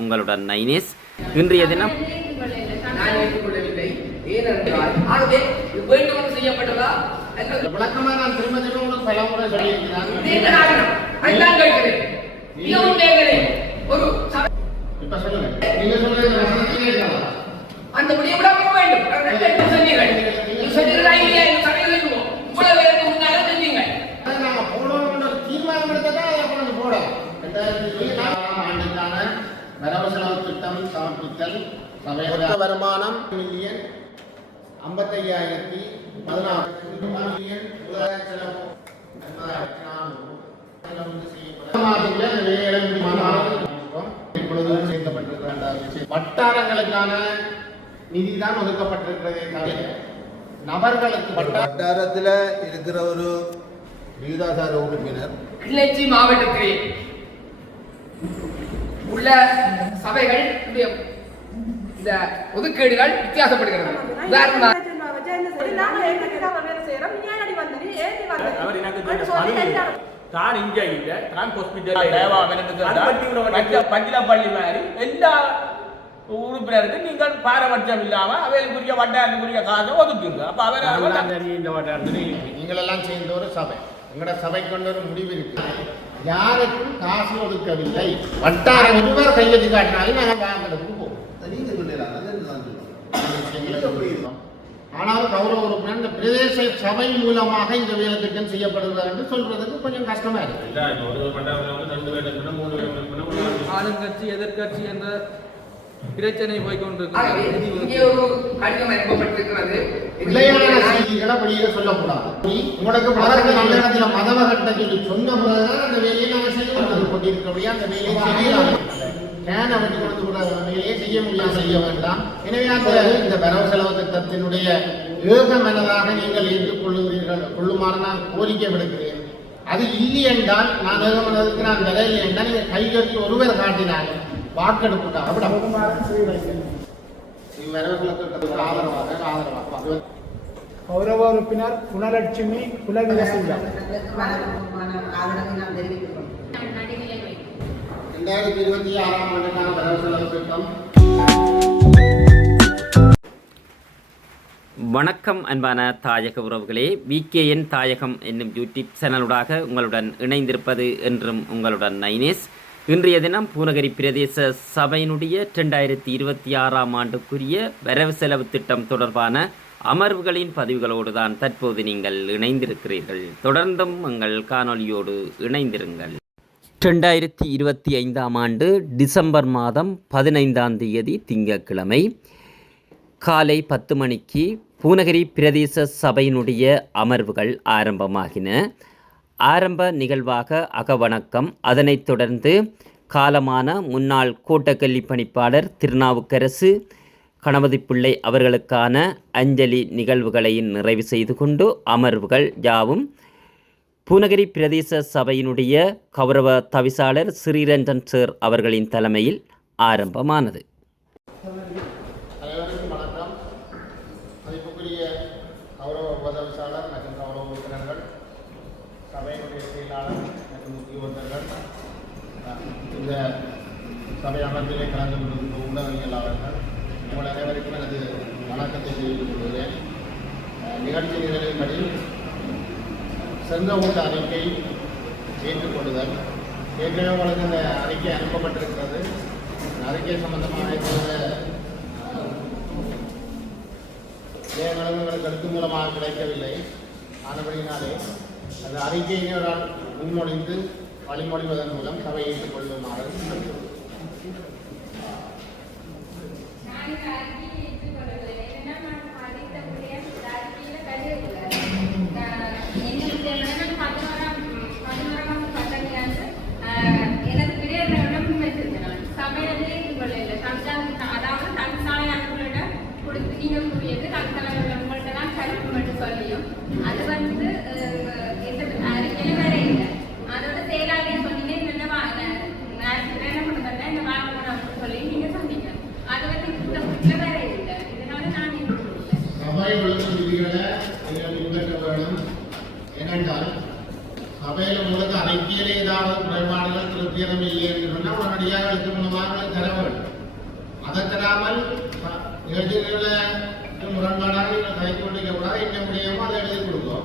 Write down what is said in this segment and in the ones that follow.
உங்களுடன் நைனேஸ். இன்றைய தினம் அந்த முடிய விட வேண்டும். வரவு செலவு திட்டம் சமர்ப்பித்தல். வருமானம் வட்டாரங்களுக்கான நிதிதான் ஒதுக்கப்பட்டிருக்கிறதே தவிர நபர்களுக்கு வட்டாரத்தில் இருக்கிற ஒரு விகிதாசார உறுப்பினர் கிளிநொச்சி மாவட்டத்தில் உள்ள சபைகள் இந்த ஒதுக்கீடுகள் வித்தியாசப்படுகிறது. பள்ளி மாதிரி எல்லா உறுப்பினருக்கு நீங்கள் பாரபட்சம் இல்லாம அவைகளுக்குரிய வட்டாரத்துக்குரிய காசை ஒதுக்குங்க. அப்ப நீங்கள் எல்லாம் சேர்ந்த ஒரு சபை, எங்களோட சபை கொண்ட ஒரு முடிவு இருக்கு. யாருக்கும் காசு ஒதுக்கவில்லை. வட்டாரம் ஒருவர் கையெழுத்து காட்டினாலும் நாங்கள் வாங்கறதுக்கு போவோம். ஆனால் கௌரவ உறுப்பினர் இந்த பிரதேச சபை மூலமாக இந்த வேலை திட்டம் செய்யப்படுகிறது என்று சொல்றதுக்கு கொஞ்சம் கஷ்டமா இருக்கு. ஆளுங்கட்சி எதிர்கட்சி என்ற பிரச்சனை போய்கொண்டிருக்கிறது. சொல்லக்கூடாது. உங்களுக்கு நல்ல இடத்துல மதவகட்டை சொல்லி சொன்ன பிறகுதான் அந்த வேலையை நாங்கள் செய்ய கொண்டிருக்கிறபடியா அந்த வேலையை செய்யலாம். வேலையை செய்ய முடியாது, செய்ய வேண்டாம். எனவே இந்த வரவு செலவு திட்டத்தினுடைய ஏகமனதாக நீங்கள் ஏற்றுக்கொள்ளுகிறீர்கள் கொள்ளுமாறு நான் கோரிக்கை விடுக்கிறேன். அது இல்லை என்றால் நான் ஏகமனதுக்கு நான் விலையில் என்றால் நீங்கள் கைகட்டி ஒருவர் காட்டினாங்க வாக்கெடுப்புட்டாங்க கௌரவ உறுப்பினர் குணலட்சுமி குலவிலசிங்க 2026 ஆண்டுக்கான வரவு செலவு திட்டம். வணக்கம் அன்பான தாயக உறவுகளே. VKN தாயகம் என்னும் யூடியூப் சேனலுடாக உங்களுடன் இணைந்திருப்பது என்றும் உங்களுடன் நைனேஸ். இன்றைய தினம் பூநகரி பிரதேச சபையினுடைய 2026 ஆண்டுக்குரிய வரவு செலவு திட்டம் தொடர்பான அமர்வுகளின் பதிவுகளோடு தான் தற்போது நீங்கள் இணைந்திருக்கிறீர்கள். தொடர்ந்தும் உங்கள் காணொலியோடு இணைந்திருங்கள். 2025 ஆண்டு டிசம்பர் மாதம் 15 திங்கட்கிழமை காலை 10 மணிக்கு பூநகரி பிரதேச சபையினுடைய அமர்வுகள் ஆரம்பமாகின. ஆரம்ப நிகழ்வாக அகவணக்கம், அதனைத் தொடர்ந்து காலமான முன்னாள் கோட்டக்கல்லி பணிப்பாளர் திருநாவுக்கரசு கணபதிப்பிள்ளை அவர்களுக்கான அஞ்சலி நிகழ்வுகளை நிறைவு செய்து கொண்டு அமர்வுகள் யாவும் பூநகரி பிரதேச சபையினுடைய கௌரவ தவிசாளர் ஸ்ரீரஞ்சன் சார் அவர்களின் தலைமையில் ஆரம்பமானது. இந்த சபை அமர்விலே கலந்து கொண்டிருக்கிற ஊடகவியலாளர்கள் உங்கள் அனைவருக்கும் எனது வணக்கத்தை தெரிவித்துக் கொள்கிறேன். நிகழ்ச்சி நிகழ்வின்படி சென்ற ஊட்ட அறிக்கை ஏற்றுக்கொள்ளுதல். ஏற்கனவே உங்களுக்கு இந்த அறிக்கை அனுப்பப்பட்டிருக்கிறது. அறிக்கை சம்பந்தமாக உங்களுக்கு கருத்து மூலமாக கிடைக்கவில்லை. ஆனபடினாலே அந்த அறிக்கையினை முன்மொழிந்து வழிமொழிவதன் மூலம் சபை ஏற்றுக்கொள்ளுமாறு அது வந்து அறிக்கையில வேற இல்லை. அதோட செயலாளர் சொன்னீங்க இந்த சொல்லி நீங்க சொன்னீங்க. அது வந்து இந்த புட்ல வேற இல்லை. இதனால நான் சபை ஒழுங்கு விதிகளை பின்பற்ற வேண்டும். ஏனென்றால் சபையில் உங்களுக்கு அறிக்கையிலே ஏதாவது குறைபாடுகள் திருப்தியதம் இல்லை என்று சொன்னால் உடனடியாக 8 மூலமாக தர வேண்டும். இல்லாமல் நிகழ்ச்சிகளை முரண்பாடாக நீங்கள் கலைத்து கொண்டிருக்க கூடாது. என்ன முடியுமோ அதை எழுதி கொடுக்கும்.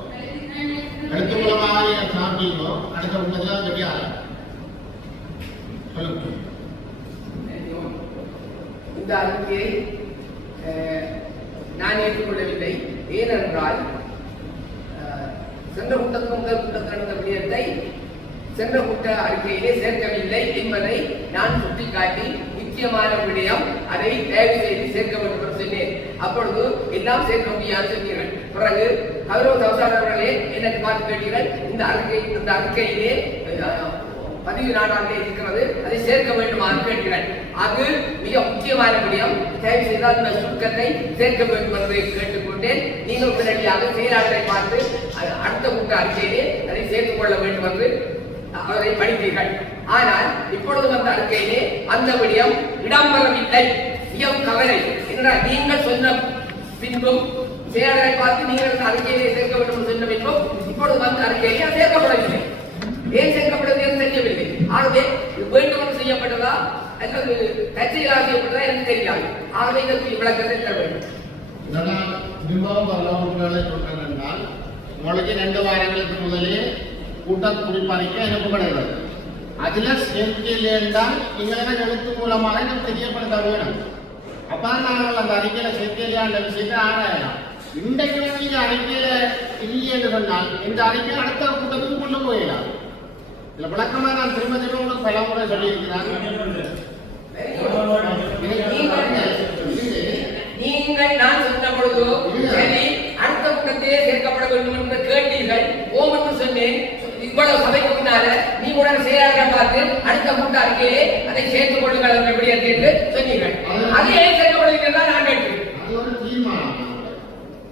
எழுத்து மூலமாக நீங்கள் சாப்பிட்டீங்களோ அடுத்த உண்மைதான் தெரியாது. சொல்லுங்க. இந்த அறிக்கையை நான் ஏற்றுக்கொள்ளவில்லை. ஏனென்றால் சென்ற கூட்டத்துக்கு முதல் கூட்டத்தில் நடந்த விடயத்தை சென்ற கூட்ட அறிக்கையிலே சேர்க்கவில்லை என்பதை நான் சுட்டிக்காட்டி முக்கியமான விடயம் அதை தயவு செய்து சேர்க்க வேண்டும் என்று சொன்னேன். அப்பொழுது எல்லாம் சேர்க்க முடியாது சொன்னீர்கள். பிறகு கௌரவ தவசாளர்களே எனக்கு பார்த்து கேட்டீர்கள், இந்த அறிக்கையிலே பதிவு நாடாக இருக்கிறது, அதை சேர்க்க வேண்டுமாறு கேட்கிறேன். அது மிக முக்கியமான விடயம். தயவு செய்தால் இந்த சுருக்கத்தை சேர்க்க வேண்டும் என்று கேட்டுக்கொண்டேன். நீங்கள் உடனடியாக செயலாளரை பார்த்து அடுத்த கூட்ட அறிக்கையிலே அதை சேர்த்துக் கொள்ள வேண்டும் என்று அவரை படித்தீர்கள். ஆனால் இப்பொழுது வந்த அறிக்கையிலே அந்த விடயம் இடம்பெறவில்லை. மிக கவலை. என்றால் நீங்கள் சொன்ன பின்பும் செயலாளரை பார்த்து நீங்கள் அறிக்கையிலே சேர்க்க வேண்டும் என்று சொன்ன பின்பும் இப்பொழுது வந்த அறிக்கையிலே சேர்க்கப்படவில்லை. ஏன் சேர்க்கப்படுவது என்று தெரியவில்லை. ஆகவே வேண்டும் செய்யப்பட்டதா அல்லது தற்செயலாக செய்யப்பட்டதா என்று தெரியாது. ஆகவே இதற்கு விளக்கத்தை தர வேண்டும். என்றால் உங்களுக்கு 2 வாரங்களுக்கு முதலே கூட்டம் குறிப்பறிக்கை அனுப்பப்படுகிறது. அதுல சேர்க்கையில் என்றால் நீங்கள் எழுத்து மூலமாக எனக்கு தெரியப்படுத்த வேணும். அப்பதான் நாங்கள் அந்த அறிக்கையில சேர்க்கையிலே அந்த விஷயத்தை ஆராயலாம். இன்றைக்கு நீங்க அறிக்கையில இல்லை என்று சொன்னால் இந்த அறிக்கை அடுத்த கூட்டத்துக்கு கொண்டு போயிடலாம். இதுல விளக்கமா நான் திரும்ப திரும்ப பல முறை சொல்லியிருக்கிறாங்க. நீங்கள் நான் சொன்ன பொழுது சரி அடுத்த கூட்டத்திலே சேர்க்கப்பட வேண்டும் என்று கேட்டீர்கள். ஓம் என்று சொன்னேன். இவ்வளவு சபைக்கு முன்னால நீ உடனே செயலாளரை பார்த்து அடுத்த கூட்ட அறிக்கையிலே அதை சேர்த்துக் கொள்ளுங்கள் என்று சொன்னீர்கள். அது ஏன் சேர்க்கப்படுகிறது நான் கேட்டேன். அது ஒரு தீர்மானம்.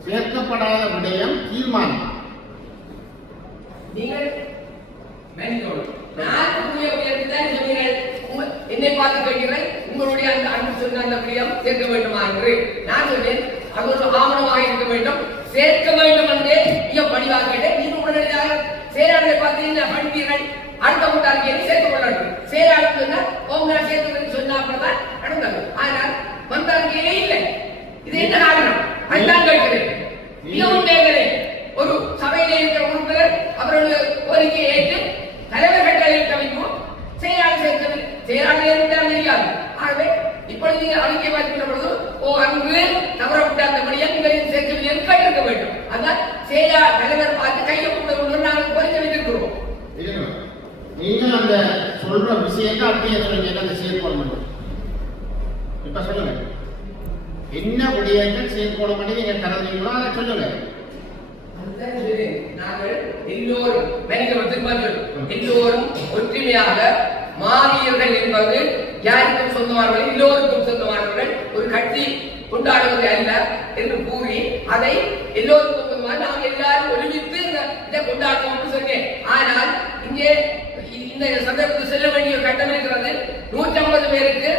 சேர்க்கப்படாத விடயம் தீர்மானம். நீங்கள் என்னை பார்த்து கேட்கிறேன், உங்களுடைய அந்த அன்பு சொன்ன அந்த விடயம் சேர்க்க வேண்டுமா என்று நான் சொன்னேன். அது ஒரு ஆவணமாக இருக்க வேண்டும், சேர்க்க வேண்டும் என்று மிக பணிவாக கேட்டேன். நீங்கள் உடனடியாக செயலாளரை பார்த்து என்ன படித்தீர்கள், அடுத்த கூட்டாளியை சேர்த்துக் கொள்ள வேண்டும். செயலாளர் சொன்னால் உங்களால் சேர்த்து சொன்னால்தான் நடந்தது. ஆனால் வந்த அறிக்கையே இல்லை. இது என்ன காரணம்? அதுதான் கேட்கிறேன். மிகவும் கேட்கிறேன். ஒரு சபையிலே இருக்கிற உறுப்பினர் அவருடைய கோரிக்கையை ஏற்று தலைவர் கட்டளையிட்ட வைக்கும் செயலாளர் தெரியாது. ஆகவே இப்பொழுது அறிக்கை பார்க்கின்ற பொழுது அங்கு தவறப்பட்ட அந்த மொழியை நீங்கள் சேர்க்கவில்லை என்று கேட்டிருக்க வேண்டும். அதான் தலைவர் பார்த்து கையை கொண்டு நாங்கள் கோரிக்கை வைத்திருக்கிறோம். நீங்கள் அந்த சொல்ற விஷயத்தை அப்படியே சொல்லுங்க. அந்த செயற்கோள் மட்டும் இப்ப சொல்லுங்க. என்ன விடயங்கள் செயற்கோள் பண்ணி நீங்க கலந்தீங்களோ அதை சொல்லுங்க. நாங்கள் எல்லோரும் எல்லோரும் ஒற்றுமையாக மாறியர்கள் என்பது யாருக்கும் சொந்தமானவர்கள், எல்லோருக்கும் சொந்தமானவர்கள், ஒரு கட்சி கொண்டாடுவது அல்ல என்று கூறி அதை எல்லோருக்கும் சொந்தமாக நாம் எல்லாரும் ஒருமித்து இதை கொண்டாடுவோம் என்று சொன்னேன். ஆனால் இங்கே இந்த சந்தர்ப்பத்தில் செல்ல வேண்டிய கட்டம் இருக்கிறது. 150 பேருக்கு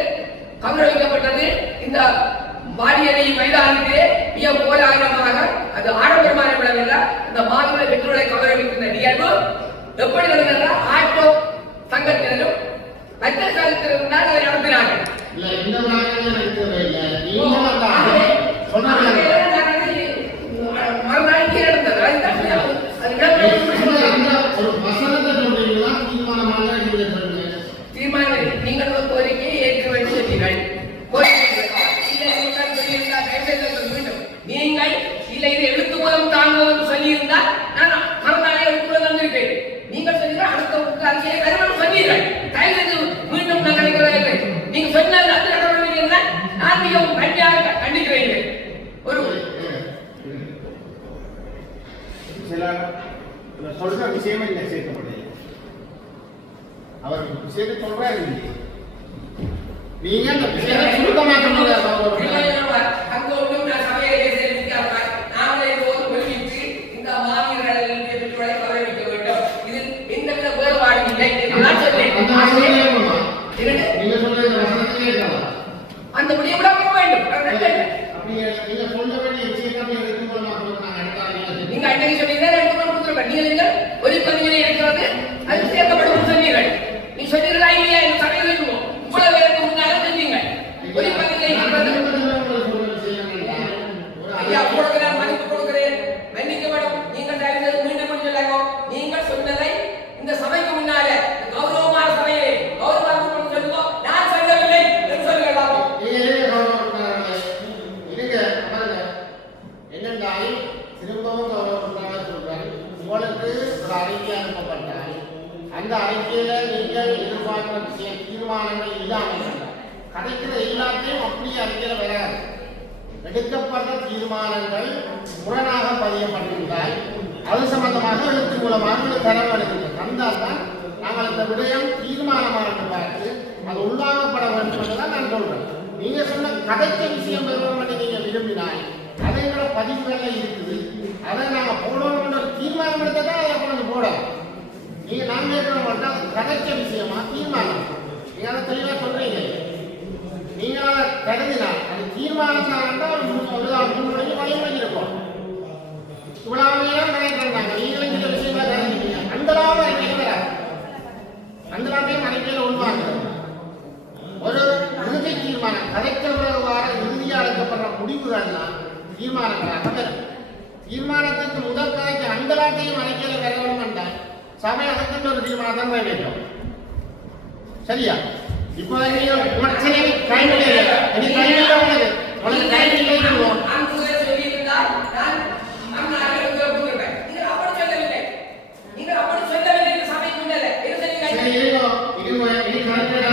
கௌரவிக்கப்பட்டது. இந்த வாடியனை மைதானத்திலே மிக கோலாகலமாக அது ஆடம்பரமான விடவில்லை. இந்த மாநில பெற்றோரை கௌரவிக்கின்ற நிகழ்வு எப்படி நடந்ததா ஆட்டோ சங்கத்தினரும் மற்ற சங்கத்தினரும் அதை நடத்தினார்கள். மறுநாள் நடந்தது. தீர்மானம் நீங்கள் கோரிக்கையை ஏற்க வேண்டிய நீங்கள் இல்லை இதை எழுத்து மூலம் தாங்குவது சொல்லியிருந்தால் நான் மறுநாளே எழுத்து மூலம் வந்திருப்பேன். நீங்கள் சொன்னீர்கள் அடுத்த அரசியலை கருவம் சொன்னீர்கள். தயவு மீண்டும் நான் கிடைக்கவில்லை. நீங்க சொன்னது அது நடவடிக்கை என்றால் நான் மிகவும் கண்டியாக கண்டிக்கிறேன். ஒரு சில சொல்ற விஷயமே இல்லை சேர்க்கப்பட்டது. அவர் விஷயத்தை சொல்றாரு. நீங்க அந்த விஷயத்தை சுருக்கமாக அந்த முடிவு விட வேண்டும். நீங்க அன்றைக்கு சொன்னீர்கள் நீங்க ஒரு பதிவினை இருக்கிறது அது சேர்க்கப்படும் சொன்னீர்கள். நீ சொன்னீர்களா இல்லையா? சபையில் இவ்வளவு பேருக்கு முன்னால சொன்னீங்க ஒரு பதிவினை கிடைக்கிற எல்லாத்தையும் அப்படியே அறிக்கையில் வராது. எடுக்கப்பட்ட தீர்மானங்கள் முரணாக பதியப்பட்டிருந்தால் அது சம்பந்தமாக எழுத்து மூலமாக தரவு எடுக்கிறது தந்தால் தான் நாங்கள் அந்த விடயம் தீர்மானமாக பார்த்து அது உள்வாங்கப்பட வேண்டும் என்றுதான் நான் சொல்றேன். நீங்க சொன்ன கதைக்க விஷயம் பெறுவோம் என்று நீங்க விரும்பினால் அதைங்கள பதிவுகளில் இருக்குது, அதை நாங்கள் போடணும் ஒரு தீர்மானம் எடுத்ததான் அதை கொண்டு போடலாம். நீங்க நாங்கள் ஏற்கனவே கதைக்க விஷயமா தீர்மானம் நீங்க அதை தெளிவாக சொல்றீங்க. நீங்க அதை கருதினால் அது தீர்மானம் தான் முன்னுடைய வழிமுறை இருக்கும். இவ்வளவு நேரம் நினைக்கிறாங்க நீங்களும் இந்த விஷயமா கருதிங்க அந்தளாம அறிக்கையில் வராது, அந்தளாமையும் அறிக்கையில் உள்வாங்க. ஒரு இறுதி தீர்மானம் கதைக்க வார இறுதியாக அழைக்கப்படுற முடிவுகள்லாம் தீர்மானங்களாக வரும். தீர்மானத்துக்கு முதல் கதைக்கு அந்தளாட்டையும் அறிக்கையில் வரணும் என்றால் சபை அதற்கு ஒரு தீர்மானத்தை நிறைவேற்றும். சரியா? இப்போ இந்த அனைத்து தீர்மானத்தை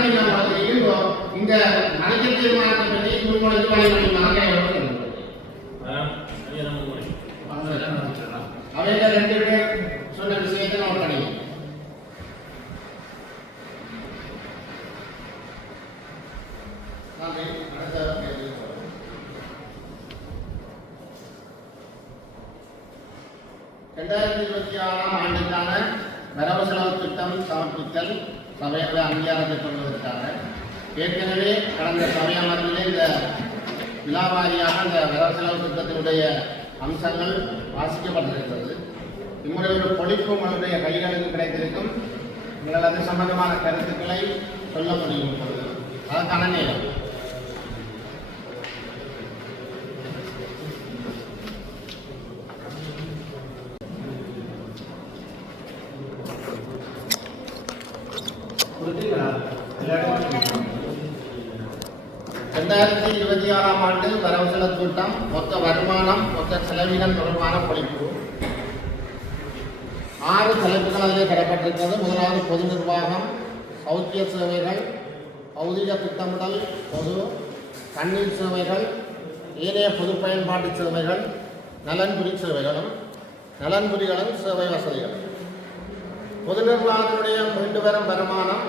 அவங்க 2 பேர் சொன்ன விஷயத்தை நோட் பண்ணி ஆண்டுக்கான வரவு செலவு திட்டம் சமர்ப்பித்தல் சபையில் அங்கீகாரத்தை கொள்வதற்காக ஏற்கனவே கடந்த சபை அமர்விலே இந்த விழாவாரியாக இந்த வரவு செலவு திட்டத்தினுடைய அம்சங்கள் வாசிக்கப்பட்டிருக்கிறது. இம்முறை ஒரு பொழிப்பு உங்களுடைய கைகளுக்கு கிடைத்திருக்கும். நீங்கள் அது சம்பந்தமான கருத்துக்களை சொல்ல முடியும். இப்பொழுது அதற்கான நேரம். ஆண்டு வரவு செலவு திட்டம் மொத்த வருமானம் மொத்த செலவினம் தொடர்பான பொழிப்பு 6 தலைப்புகள் அதிலே தரப்பட்டிருக்கிறது. முதலாவது பொது நிர்வாகம், சௌக்கிய சேவைகள், பௌதிக திட்டமிடல், பொது தண்ணீர் சேவைகள், ஏனைய பொது பயன்பாட்டு சேவைகள், நலன்புரி சேவைகளும் நலன்புரிகளும் சேவை வசதிகள். பொது நிர்வாகத்தினுடைய மீண்டு வரும் வருமானம்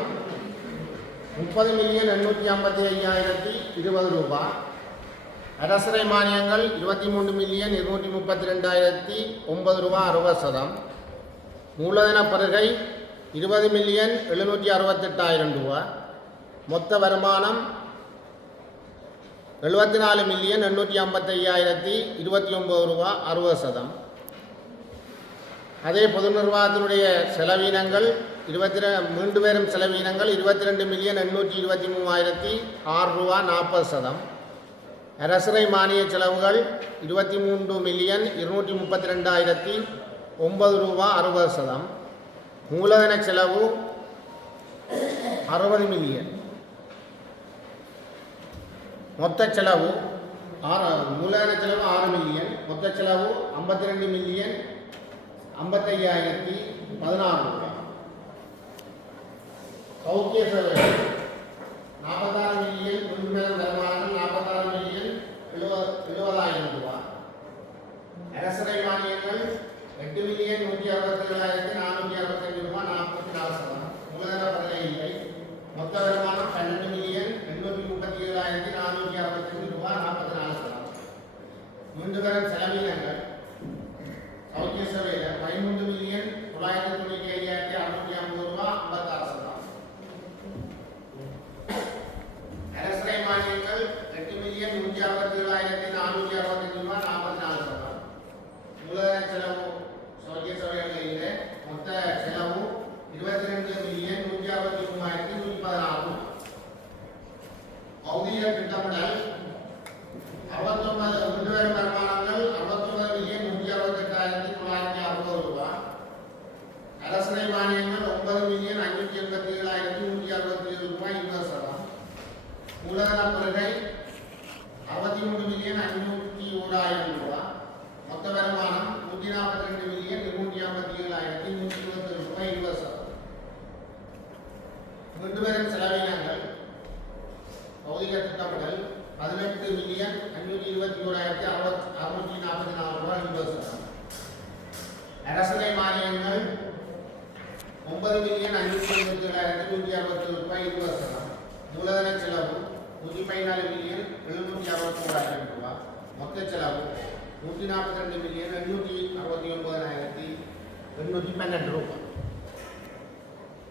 30,855,020 ரூபாய். அரசரை மானியங்கள் 23,232,009 ரூபாய் 60%. மூலதன பருகை 20,768,000 ரூபாய். மொத்த வருமானம் 74,855,029 ரூபாய் 60%. அதே பொது நிர்வாகத்தினுடைய செலவினங்கள் மீண்டு வரும் செலவினங்கள் 22,823,006 ரூபாய் 40%. அரசரை மானிய செலவுகள் 23,232,009 ரூபாய் 60%. மூலதன செலவு 60 மில்லியன். மொத்த செலவு மூலதன செலவு 6 மில்லியன். மொத்த செலவு 52,55,016 ரூபாய். சௌக்கிய சேவைகள் 46 மில்லியன். முன்மேல் வருமானங்கள் 46,70,000 ரூபாய். அரசரை மானியங்கள் 8,167,465 ரூபாய் 44%. மூலதன பருகை இல்லை. மொத்த வருமானம் 12,837,465 ரூபாய் 44%. மீண்டு வரும் செலவினங்கள் சௌக்கிய சேவையில் 13,995,650 ரூபாய் 56%. அரசரை மானியங்கள் 8,167,465 ரூபாய் 44%. மூலதன செலவு சௌக்கிய சேவைகளில் மொத்த செலவு 22,163,116. பௌதிக திட்டமிடல் 69 மீண்டு வரும் வருமானங்கள் 69,168,960 ரூபாய். அரசரை மானியங்கள் 9,587,167 ரூபாய் 20%. மூலதன பருகை 63,501,000 ரூபாய். மொத்த வருமானம் 142,257,120 ரூபாய் 20%. மீண்டு வரும் செலவினங்கள் பௌதிக திட்டமிடல் 18,521,644 ரூபாய் 80 அரசனை மானியங்கள் 9,557,160 ரூபாய் 20 மூலதன செலவு 114,763,000 ரூபாய் மொத்த செலவு 142,869,812 ரூபாய்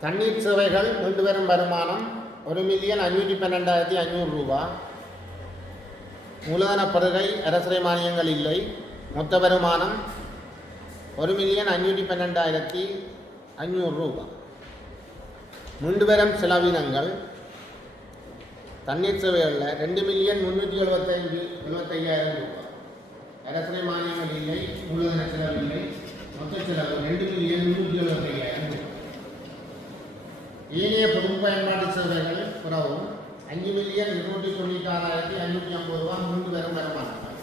தண்ணீர் சேவைகள் மீண்டு வரும் வருமானம் 1,512,500 ரூபாய் மூலதன பருகை அரசரை மானியங்கள் இல்லை மொத்த வருமானம் 1,512,500 ரூபாய் மீண்டு வரும் செலவினங்கள் தண்ணீர் சேவைகளில் 2,375,000 ரூபாய் அரசரை மானியங்கள் இல்லை மூலதன செலவு இல்லை மொத்த செலவு 2,375,000 ரூபாய் ஏனைய பொது பயன்பாட்டு சேவைகள் புறவும் 5,296,550 ரூபாய் மீண்டு வரும் வருமானங்கள்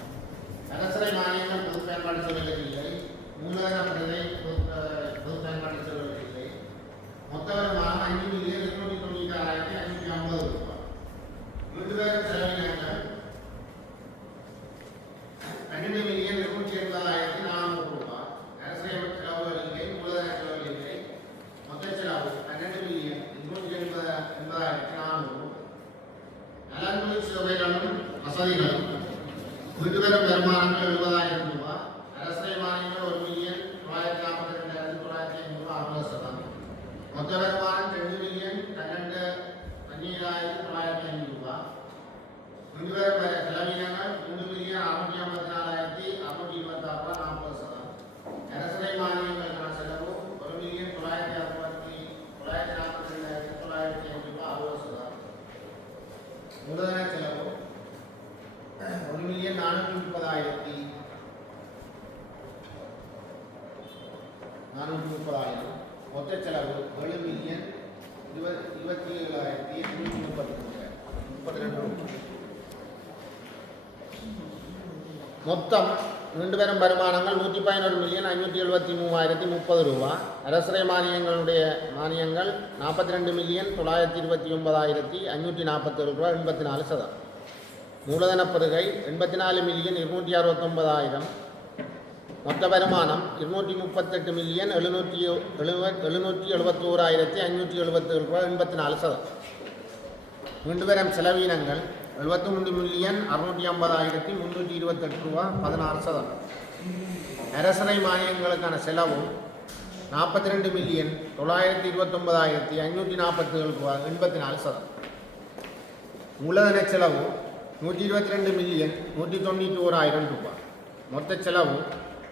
அரசரை மானியங்கள் பொது பயன்பாட்டு சேவைகள் இல்லை மூலதன பருகை பொது பயன்பாட்டு சேவைகள் இல்லை மொத்த வருமானம் 5,296,550 ரூபாய் மீண்டு வரும் செலவினங்கள் 12,280,400 ரூபாய் அரசரை செலவுகள் இல்லை மூலதன செலவுகள் இல்லை மொத்த செலவு 12,280,400 நலன்கள் சேவைகளும் வசதிகளும் மீண்டு வரும் வருமானங்கள் 70,000 ரூபாய் அரசரை மானியங்கள் 1,942,950 மொத்த வருமானம் 2,12,950 ரூபாய் மீண்டு வரும் செலவினங்கள் 3,654,626 அரசரை மானியங்களுக்கான செலவு 1,942,950 ரூபாய் மூலதன செலவு 1,430,000 மொத்த செலவு 7,27,832 மொத்தம் மீண்டு வரும் வருமானங்கள் 111,573,030 ரூபாய் அரசரை மானியங்களுடைய மானியங்கள் 42,929,547 ரூபாய் 84 மூலதன பெறுகை 84,269,000 மொத்த வருமானம் 238,771,577 ரூபாய் 84 மீண்டு வரும் செலவினங்கள் 73,650,328 ரூபாய் 16 அரசனை மானியங்களுக்கான செலவு 42,929,547 ரூபாய் 84 மூலதன செலவு 122,191,000 ரூபாய் மொத்த செலவு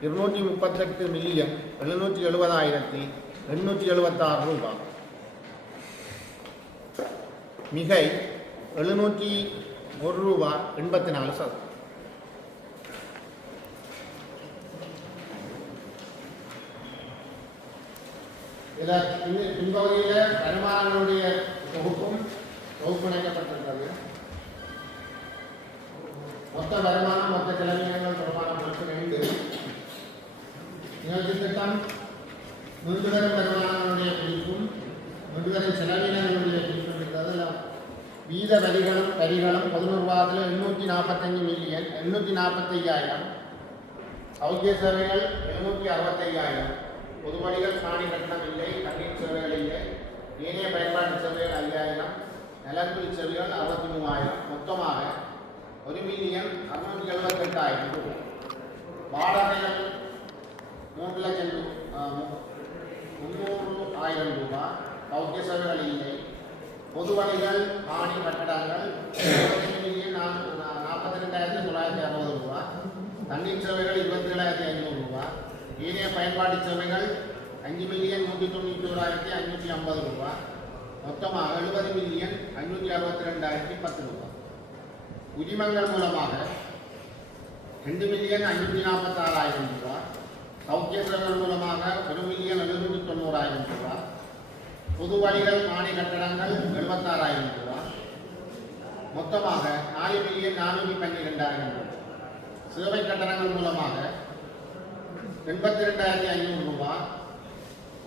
238,770,876 ரூபாய் மிகை 701 ரூபாய் 84 இதில் பின்பகுதியில் வருமானங்களுடைய தொகுப்பு இணைக்கப்பட்டிருக்கிறது மொத்த வருமானம் மொத்த செலவினங்கள் தொடர்பான பொருட்கள் 2 நிகழ்ச்சி திட்டம் மீண்டு வரும் வருமானங்களுடைய பிரிப்பும் மீண்டு வரும் செலவினங்களுடைய பிரிப்பும் இருக்கிறது வீத வரிகளும் 11 வாரத்தில் 845,845,000 சௌக்கிய சேவைகள் 765,000 பொது வழிகள் சாணி கட்டணம் இல்லை தண்ணீர் சேவைகள் இல்லை ஏனைய பயன்பாட்டு சேவைகள் 5,000 நலன்குறி சேவைகள் 63,000 மொத்தமாக 1,678,000 ரூபாய் வாடகைகள் 3,300,000 ரூபாய் சௌக்கிய சேவைகள் இல்லை பொது வழிகள் ஆணி கட்டடங்கள் 42,960 ரூபாய் தண்ணீர் சேவைகள் 27,500 ரூபாய் ஏனைய பயன்பாட்டு சேவைகள் 5,191,550 ரூபாய் மொத்தமாக 70,562,010 ரூபாய் உரிமங்கள் மூலமாக 2,546,000 ரூபாய் சௌக்கிய சேவைகள் மூலமாக 1,790,000 ரூபாய் பொது வழிகள் மானி கட்டடங்கள் 76,000 ரூபாய் மொத்தமாக 4,412,000 ரூபாய் சேவை கட்டணங்கள் மூலமாக 82,500 ரூபாய்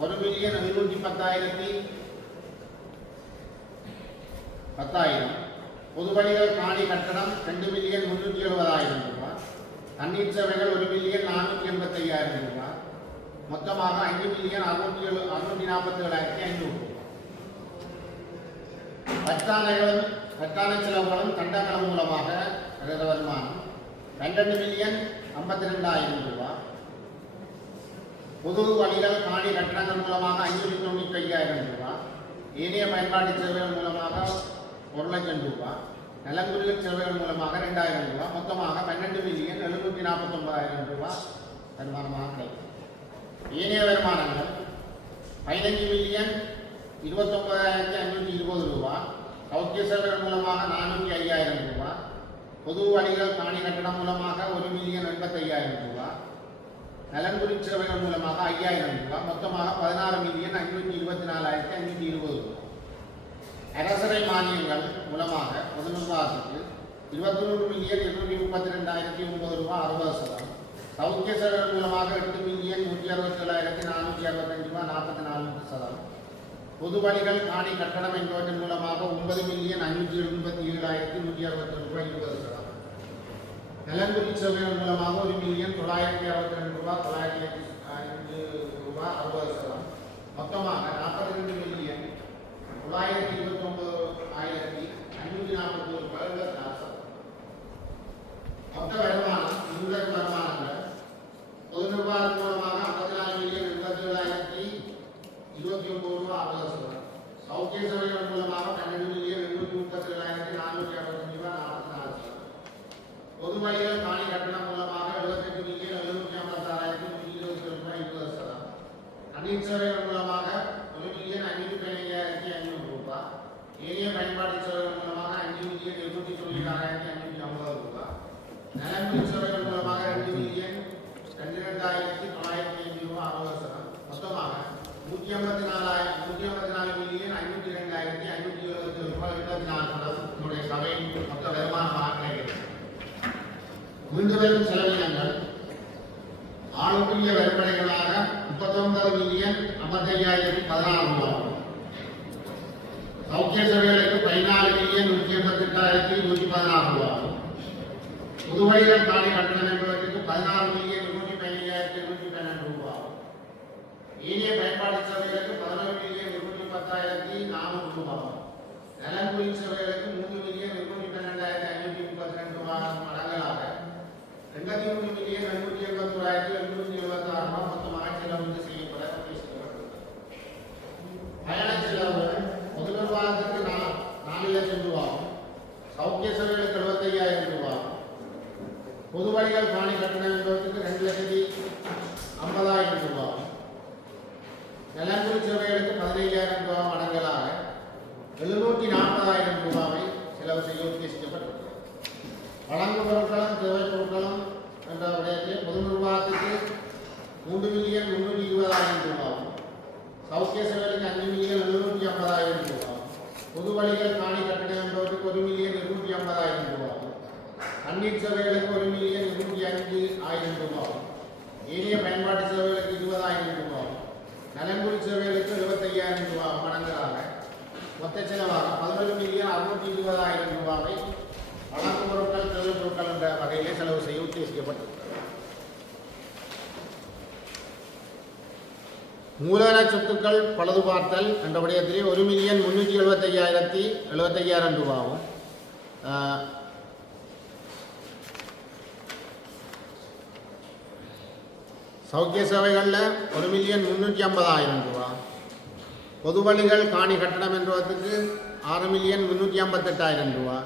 1,710,000 பொது வழிகள் காணி கட்டணம் 2,370,000 ரூபாய். தண்ணீர் சேவைகள் 1,485,000 ரூபாய். மொத்தமாக 5,647,500 ரூபாய். கட்டாண செலவுகளும் தண்டங்களும் மூலமாக வருமானம் 12,52,000 ரூபாய். பொது வழிகள் காணி கட்டணங்கள் மூலமாக 595,000 ரூபாய். ஏனைய பயன்பாட்டு சேவைகள் மூலமாக 1,00,000 ரூபாய். நலங்குறிகள் சேவைகள் மூலமாக 2,000 ரூபாய். மொத்தமாக 12,749,000 ரூபாய் வருமானமாக கிடைக்கும். ஏனைய வருமானங்கள் 15,29,520 ரூபாய். சௌக்கிய சேவைகள் மூலமாக 405,000 ரூபாய். பொது வழிகள் காணி கட்டணம் மூலமாக 1,85,000 ரூபாய். நலன்புரி சேவைகள் மூலமாக 5,000 ரூபாய். மொத்தமாக 16,524,520 ரூபாய். அரசரை மானியங்கள் மூலமாக பொது நிர்வாகத்துக்கு 23,232,009 ரூபாய் 60%. சௌக்கிய சேவைகள் மூலமாக 8,167,465 ரூபாய் 44%. பொது வழிகள் காணி கட்டணம் என்பவற்றின் மூலமாக 9,587,160 ரூபாய் 20%. நலன்புரி சேவைகள் மூலமாக 1,962,000 ரூபாய் 905 ரூபாய் 60%. மொத்தமாக 42,929,540 ரூபாய் 40%. மொத்த வருமானம் இந்த வருமானங்கள் பொது நிர்வாகம் மூலமாக 54,87,029 ரூபாய் 60%. சௌக்கிய சேவைகள் மூலமாக 12,837,465 ரூபாய் 44%. பொது வழிகள் காணி கட்டணம் மூலமாக 78,756,120 ரூபாய் 20%. தண்ணீர் சேவைகள் மூலமாக 1,515,500 ரூபாய். ஏனைய பயன்பாட்டு சேவைகள் மூலமாக 5,296,550 ரூபாய். நலன்புரி சேவைகள் மூலமாக 2,02,905 ரூபாய் 60%. மொத்தமாக 154,502,570 ரூபாய் 24% நம்முடைய சபையின் மொத்த வருமானமாக கிடைக்கிறது. மீண்டு வரும் செலவினங்கள் ஆளுக்குரிய வரிப்படைகளாக 39,55,016 ரூபாய். சௌக்கிய சேவைகளுக்கு 14,188,116 ரூபாய். புதுவழிகள் காணி கட்டணம் என்பதற்கு 16,115,212 ரூபாய். ஏனைய பயன்பாட்டு சேவைகளுக்கு 11,110,400 ரூபாய். நலன்புரி சேவைகளுக்கு 3,112,532 ரூபாய் மடங்களாக 83,871,876 ரூபாய் மொத்தமாக செலவு செய்யப்பட பேசப்பட்டுள்ளது. பயண செலவுகள் பொது நிர்வாகத்திற்கு 4,00,000 ரூபாய். சௌக்கிய சேவைகளுக்கு 75,000 ரூபாய். பொது வழிகள் காணி கட்டணம் என்பதற்கு 2,50,000 ரூபாய். நலன்புரி சேவைகளுக்கு 15,000 ரூபாய் மடங்களாக 740,000 ரூபாவை செலவு செய்ய உத்தேசிக்கப்பட்டுள்ளது. வழங்கு பொருட்களும் தேவை பொருட்களும் என்ற விடயத்தில் பொது நிர்வாகத்துக்கு 3,320,000 ரூபாய். சௌக்கிய சேவைகளுக்கு 5,750,000 ரூபாய். பொது வழிகள் காணி கட்டணம் என்பதற்கு 1,250,000 ரூபாய். தண்ணீர் சேவைகளுக்கு 1,205,000 ரூபாய். ஏனைய பயன்பாட்டு சேவைகளுக்கு 20,000 ரூபாய். நலன்புரி சேவைகளுக்கு 75,000 ரூபாய் மடங்களாக மொத்த செலவாக 11,620,000 ரூபாவை வழக்கு பொருட்கள் தேவை பொருட்கள் என்ற வகையிலே செலவு செய்ய உத்தேசிக்கப்பட்டிருக்கிறது. மூலதன சொத்துக்கள் பழுதுபார்த்தல் என்ற விடயத்திலே 1,375,075 ரூபாவும் சௌக்கிய சேவைகளில் 1,350,000 ரூபாய். பொது வழிகள் காணி கட்டணம் என்பதற்கு 6,358,000 ரூபாய்.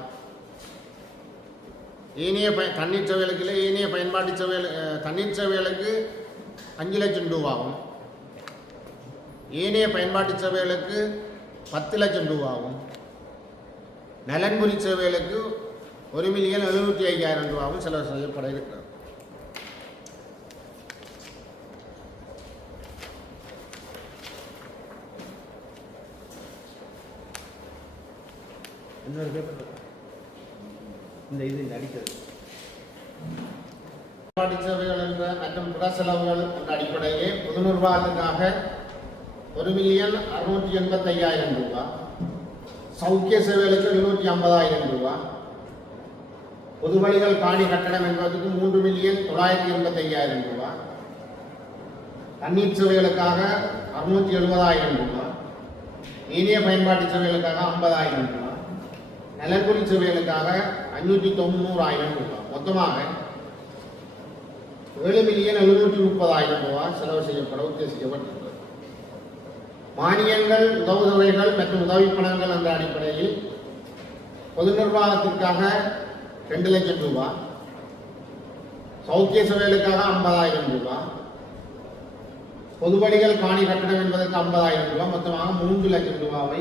ஏனைய தண்ணீர் சேவைகளுக்கு ஏனைய பயன்பாட்டு சேவைகள் தண்ணீர் சேவைகளுக்கு 5,00,000 ரூபாவும் ஏனைய பயன்பாட்டு சேவைகளுக்கு 10,00,000 ரூபாவும் நலன்புரி சேவைகளுக்கு 1,75,000 ரூபாவும் செலவு செய்யப்பட இருக்கிறது. இந்த இது அடிக்கிறது சேவைகள் என்ற மற்றும் புற செலவுகள் என்ற அடிப்படையிலே பொது நிர்வாகத்துக்காக 1,685,000 ரூபாய். சௌக்கிய சேவைகளுக்கு 750,000 ரூபாய். பொது வழிகள் காணி கட்டணம் என்பதற்கு 3,985,000 ரூபாய். தண்ணீர் சேவைகளுக்காக 670,000 ரூபாய். ஏனைய பயன்பாட்டு சேவைகளுக்காக 50,000 ரூபாய். நலன்புரி சேவைகளுக்காக 590,000 ரூபாய். மொத்தமாக 7,730,000 ரூபாய் செலவு செய்யப்பட உத்தேசிக்கப்பட்டுள்ளது. மானியங்கள், உதவுதொகைகள் மற்றும் உதவி பணங்கள் என்ற அடிப்படையில் பொது நிர்வாகத்திற்காக 2 லட்சம் ரூபாய், சௌக்கிய சேவைகளுக்காக 50,000 ரூபாய், பொது வழிகள் காணி கட்டணம் என்பதற்கு 50,000 ரூபாய், மொத்தமாக 3 லட்சம் ரூபாவை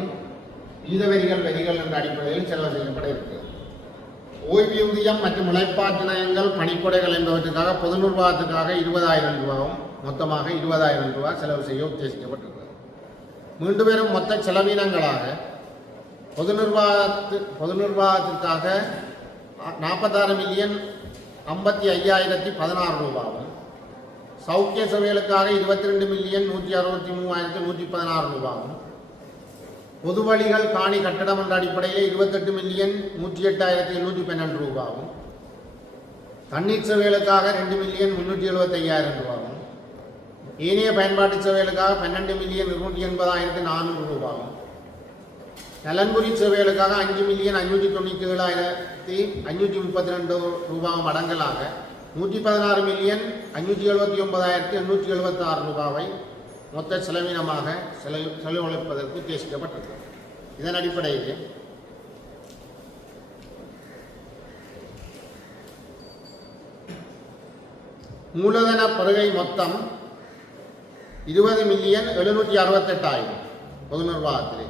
வீத வரிகள் என்ற அடிப்படையில் செலவு செய்யப்பட இருக்கிறது. ஓய்வூதியம் மற்றும் உழைப்பாட்டு நயங்கள், பணிக்கொடைகள் என்பவற்றுக்காக பொது நிர்வாகத்துக்காக 20,000 ரூபாயும் மொத்தமாக 20,000 ரூபாய் செலவு செய்ய உத்தேசிக்கப்பட்டிருக்கிறது. மீண்டும் வரும் மொத்த செலவினங்களாக பொது நிர்வாகத்திற்காக 46,55,016 ரூபாயும், சௌக்கிய சேவைகளுக்காக 22,163,116 ரூபாயும், பொது வழிகள் காணி கட்டடம் என்ற அடிப்படையில் 28,108,712 ரூபாயும், தண்ணீர் சேவைகளுக்காக 2,375,000 ரூபாயும், ஏனைய பயன்பாட்டு சேவைகளுக்காக 12,280,400 ரூபாயும், நலன்புரி சேவைகளுக்காக 5,597,532 ரூபாயும் அடங்கலாக 116,579,876 ரூபாவை மொத்த செலவினமாக செலவழிப்பதற்கு உத்தேசிக்கப்பட்டது. இதன் அடிப்படையில் மூலதன பருகை மொத்தம் 20,768,000 பொது நிர்வாகத்திலே.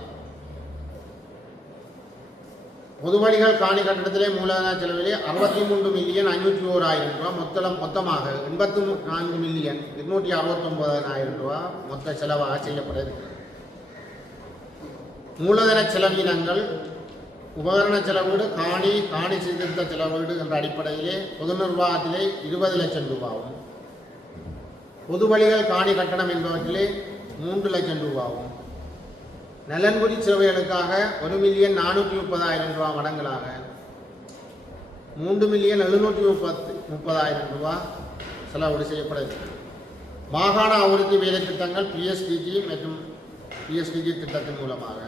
பொது வழிகள் காணி கட்டணத்திலே மூலதன செலவிலே 63,501,000 ரூபாய் மொத்தமாக 84,269,000 ரூபாய் மொத்த செலவாக செய்யப்பட இருக்கிறது. மூலதன செலவினங்கள், உபகரண செலவீடு, காணி சீர்திருத்த செலவீடு என்ற அடிப்படையிலே பொது நிர்வாகத்திலே 20 லட்சம் ரூபாயும், பொது வழிகள் காணி கட்டணம் என்பவற்றிலே 3 லட்சம் ரூபாயும், நலன்புரி சேவைகளுக்காக 1,430,000 ரூபாய் மடங்களாக 3,730,000 ரூபாய் செலவு செய்யப்படுகிறது. மாகாண அபிவிருத்தி வேலை திட்டங்கள் பிஎஸ்டிஜி மற்றும் பிஎஸ்டிஜி திட்டத்தின் மூலமாக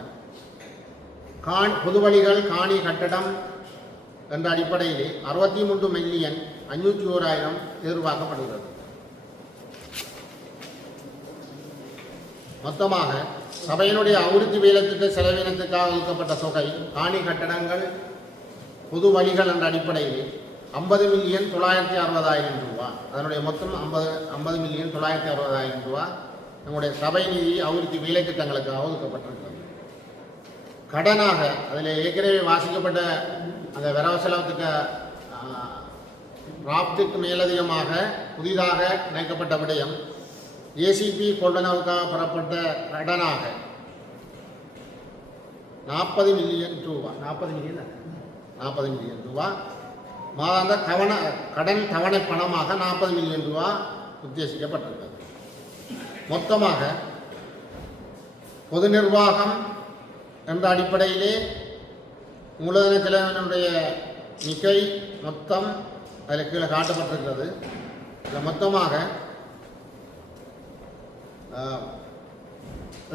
பொது வழிகள் காணி கட்டடம் என்ற அடிப்படையிலே 63,501,000 எதிர்பார்க்கப்படுகிறது. மொத்தமாக சபையினுடைய அபிவிருத்தி வேலை திட்ட செலவினத்துக்காக ஒதுக்கப்பட்ட தொகை காணி கட்டடங்கள் பொது வழிகள் என்ற அடிப்படையில் 50,960,000 ரூபாய். அதனுடைய மொத்தம் 50,960,000 ரூபாய் நம்முடைய சபை நிதி அபிவிருத்தி வேலை திட்டங்களுக்காக ஒதுக்கப்பட்டிருக்கிறது. கடனாக அதில் ஏற்கனவே வாசிக்கப்பட்ட அந்த வரவு செலவு திட்ட டிராப்டுக்கு மேலதிகமாக புதிதாக இணைக்கப்பட்ட விடயம் ஏசிபி கொள்வனவுக்காக பெறப்பட்ட கடனாக 40 மில்லியன் ரூபாய் 40 மில்லியன் ரூபாய் மாதாந்த கடன் தவணை பணமாக 40 மில்லியன் ரூபாய் உத்தேசிக்கப்பட்டிருக்கிறது. மொத்தமாக பொது நிர்வாகம் என்ற அடிப்படையிலே மூலதன செலவினுடைய மிகை மொத்தம் அதில் கீழே காட்டப்பட்டிருக்கிறது. இதில் மொத்தமாக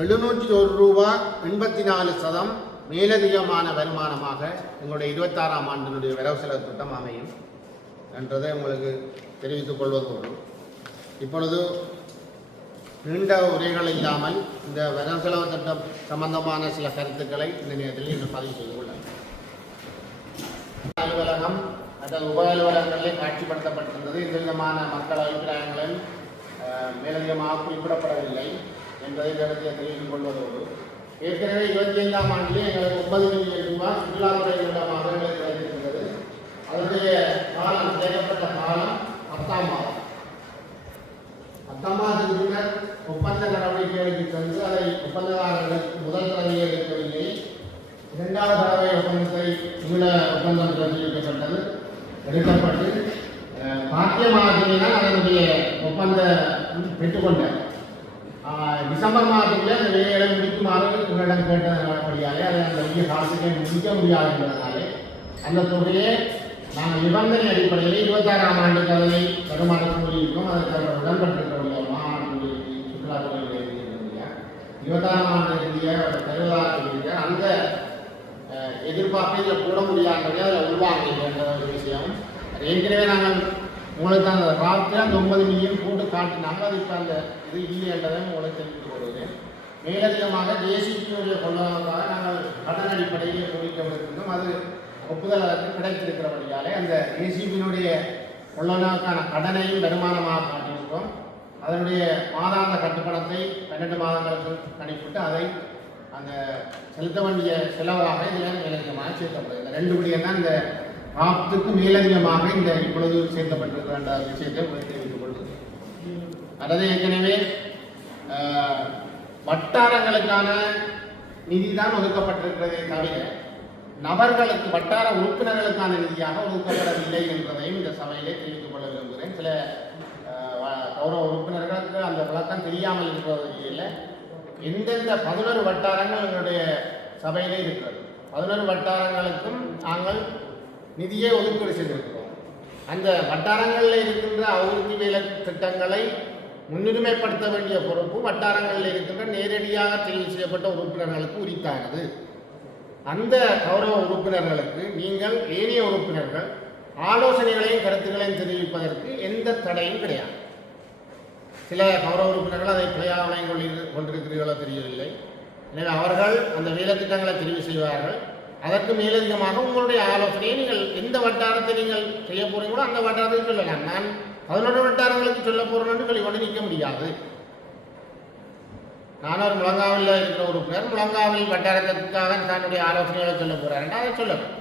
701 ரூபாய் 84% மேலதிகமான வருமானமாக எங்களுடைய 26ஆம் ஆண்டினுடைய வரவு செலவு திட்டம் அமையும் என்றதை உங்களுக்கு தெரிவித்துக் கொள்வதோடு, இப்பொழுது நீண்ட உரைகள் இல்லாமல் இந்த வரவு செலவு திட்டம் சம்பந்தமான சில கருத்துக்களை இந்த நேரத்தில் இன்னும் பதிவு செய்து கொள்ளலாம். அலுவலகம் அல்லது உப அலுவலகங்களிலே காட்சிப்படுத்தப்பட்டிருந்தது. இந்த விதமான மக்கள் அபிப்பிராயங்களும் மேலதிகமாக குறிப்பிடப்படவில்லை என்பதை இடத்தில் தெரிவித்துக் கொள்வதோடு, ஏற்கனவே 25ஆம் ஆண்டிலே எங்களுக்கு 9 மில்லியன் ரூபாய் சுற்றுலாத்துறையிடமாக எங்களுக்கு கிடைத்திருக்கிறது. அதனுடைய காலம் தேவைப்பட்ட காலம் 10ஆம் மாதம். 10ஆம் மாதத்துக்கு பின்னர் ஒப்பந்த நடவடிக்கைகளுக்கு சென்று அதை ஒப்பந்ததாரர்களுக்கு முதல் தடவை எடுக்கவில்லை. 2வது தடவை ஒப்பந்தத்தை ஒப்பந்தம் தெரிவிக்கப்பட்டது, எடுக்கப்பட்டு பாக்கியமாக அதனுடைய ஒப்பந்த பெற்றுக்கொண்ட டிசம்பர் மாதத்துக்குள்ளே அந்த வேலைகளை முடிக்குமாறு உங்களிடம் கேட்டதனாலே அதை அந்த உரிய காலத்துக்கே முடிக்க முடியாது என்பதனாலே அந்த தொகையை நாங்கள் நிபந்தனை அடிப்படையில் 26ஆம் ஆண்டுக்கு அதனை வருமானம் கூறியிருக்கோம். அதற்கு உடன்பட்டிருக்கிற மாநாடு சுற்றுலாத்துறை 26ஆம் ஆண்டுடைய தருவதாக அந்த எதிர்பார்ப்பை இதில் போட முடியாதபடி அதில் உருவாக்குகின்ற ஒரு விஷயம். ஏற்கனவே நாங்கள் உங்களுக்கு அந்த ராத்திரி அந்த 9 மில்லியன் போட்டு காட்டினாங்க. அது இப்போ அந்த இது இல்லை என்றதை உங்களுக்கு தெரிவித்துக் கொள்கிறேன். மேலதிகமாக ஜேசிபியுடைய கொள்வதற்காக நாங்கள் கடன் அடிப்படையில் கோரிக்கை அது ஒப்புதல் அதற்கு கிடைத்திருக்கிறபடியாலே அந்த ஜேசிபியினுடைய கொள்ளவதற்கான கடனையும் வருமானமாக காட்டியிருக்கோம். அதனுடைய மாதாந்த கட்டுப்பணத்தை 12 மாதங்களுக்கு கணிப்பிட்டு அதை அந்த செலுத்த வேண்டிய செலவாக இதில் மேலதிகமாக சேர்க்கப்படுது. இந்த 2 விடயம் தான் இந்த காப்புக்கு மேலதிகமாக இந்த இப்பொழுது சேர்க்கப்பட்டிருக்கிற என்ற விஷயத்தை தெரிவித்துக் கொள்வது. அல்லது ஏற்கனவே வட்டாரங்களுக்கான நிதி தான் ஒதுக்கப்பட்டிருக்கிறதே தவிர நபர்களுக்கு வட்டார உறுப்பினர்களுக்கான நிதியாக ஒதுக்கப்படவில்லை என்பதையும் இந்த சபையிலே தெரிவித்துக் கொள்ள விரும்புகிறேன். சில கௌரவ உறுப்பினர்களுக்கு அந்த விளக்கம் தெரியாமல் இருக்கிறதில் எந்தெந்த 11 வட்டாரங்கள் எங்களுடைய சபையிலே இருக்கிறது. 11 வட்டாரங்களுக்கும் நாங்கள் நிதியை ஒதுக்கீடு செய்திருக்கிறோம். அந்த வட்டாரங்களில் இருக்கின்ற அபிவிருத்தி வேலை திட்டங்களை முன்னுரிமைப்படுத்த வேண்டிய பொறுப்பு வட்டாரங்களில் இருக்கின்ற நேரடியாக தெரிவு செய்யப்பட்ட உறுப்பினர்களுக்கு உரித்தானது. அந்த கௌரவ உறுப்பினர்களுக்கு நீங்கள் ஏனைய உறுப்பினர்கள் ஆலோசனைகளையும் கருத்துக்களையும் தெரிவிப்பதற்கு எந்த தடையும் கிடையாது. சில கௌரவ உறுப்பினர்கள் அதை பிழையாக கொண்டிருக்கிறீர்களோ தெரியவில்லை. எனவே அவர்கள் அந்த வேலை திட்டங்களை தெரிவு செய்வார்கள். அதற்கு மேலதிகமாக உங்களுடைய ஆலோசனையை நீங்கள் எந்த வட்டாரத்தை நீங்கள் செய்ய போகிறீங்களோ அந்த வட்டாரத்தை சொல்லலாம். நான் 11 வட்டாரங்களுக்கு சொல்ல போகிறேன் என்று சொல்லிக்கொண்டு நிற்க முடியாது. நான் ஒரு முழங்காவில் இருக்கிற உறுப்பினர் முழங்காவில் வட்டாரத்திற்காக தன்னுடைய ஆலோசனைகளை சொல்ல போகிறார் அதை சொல்லணும்.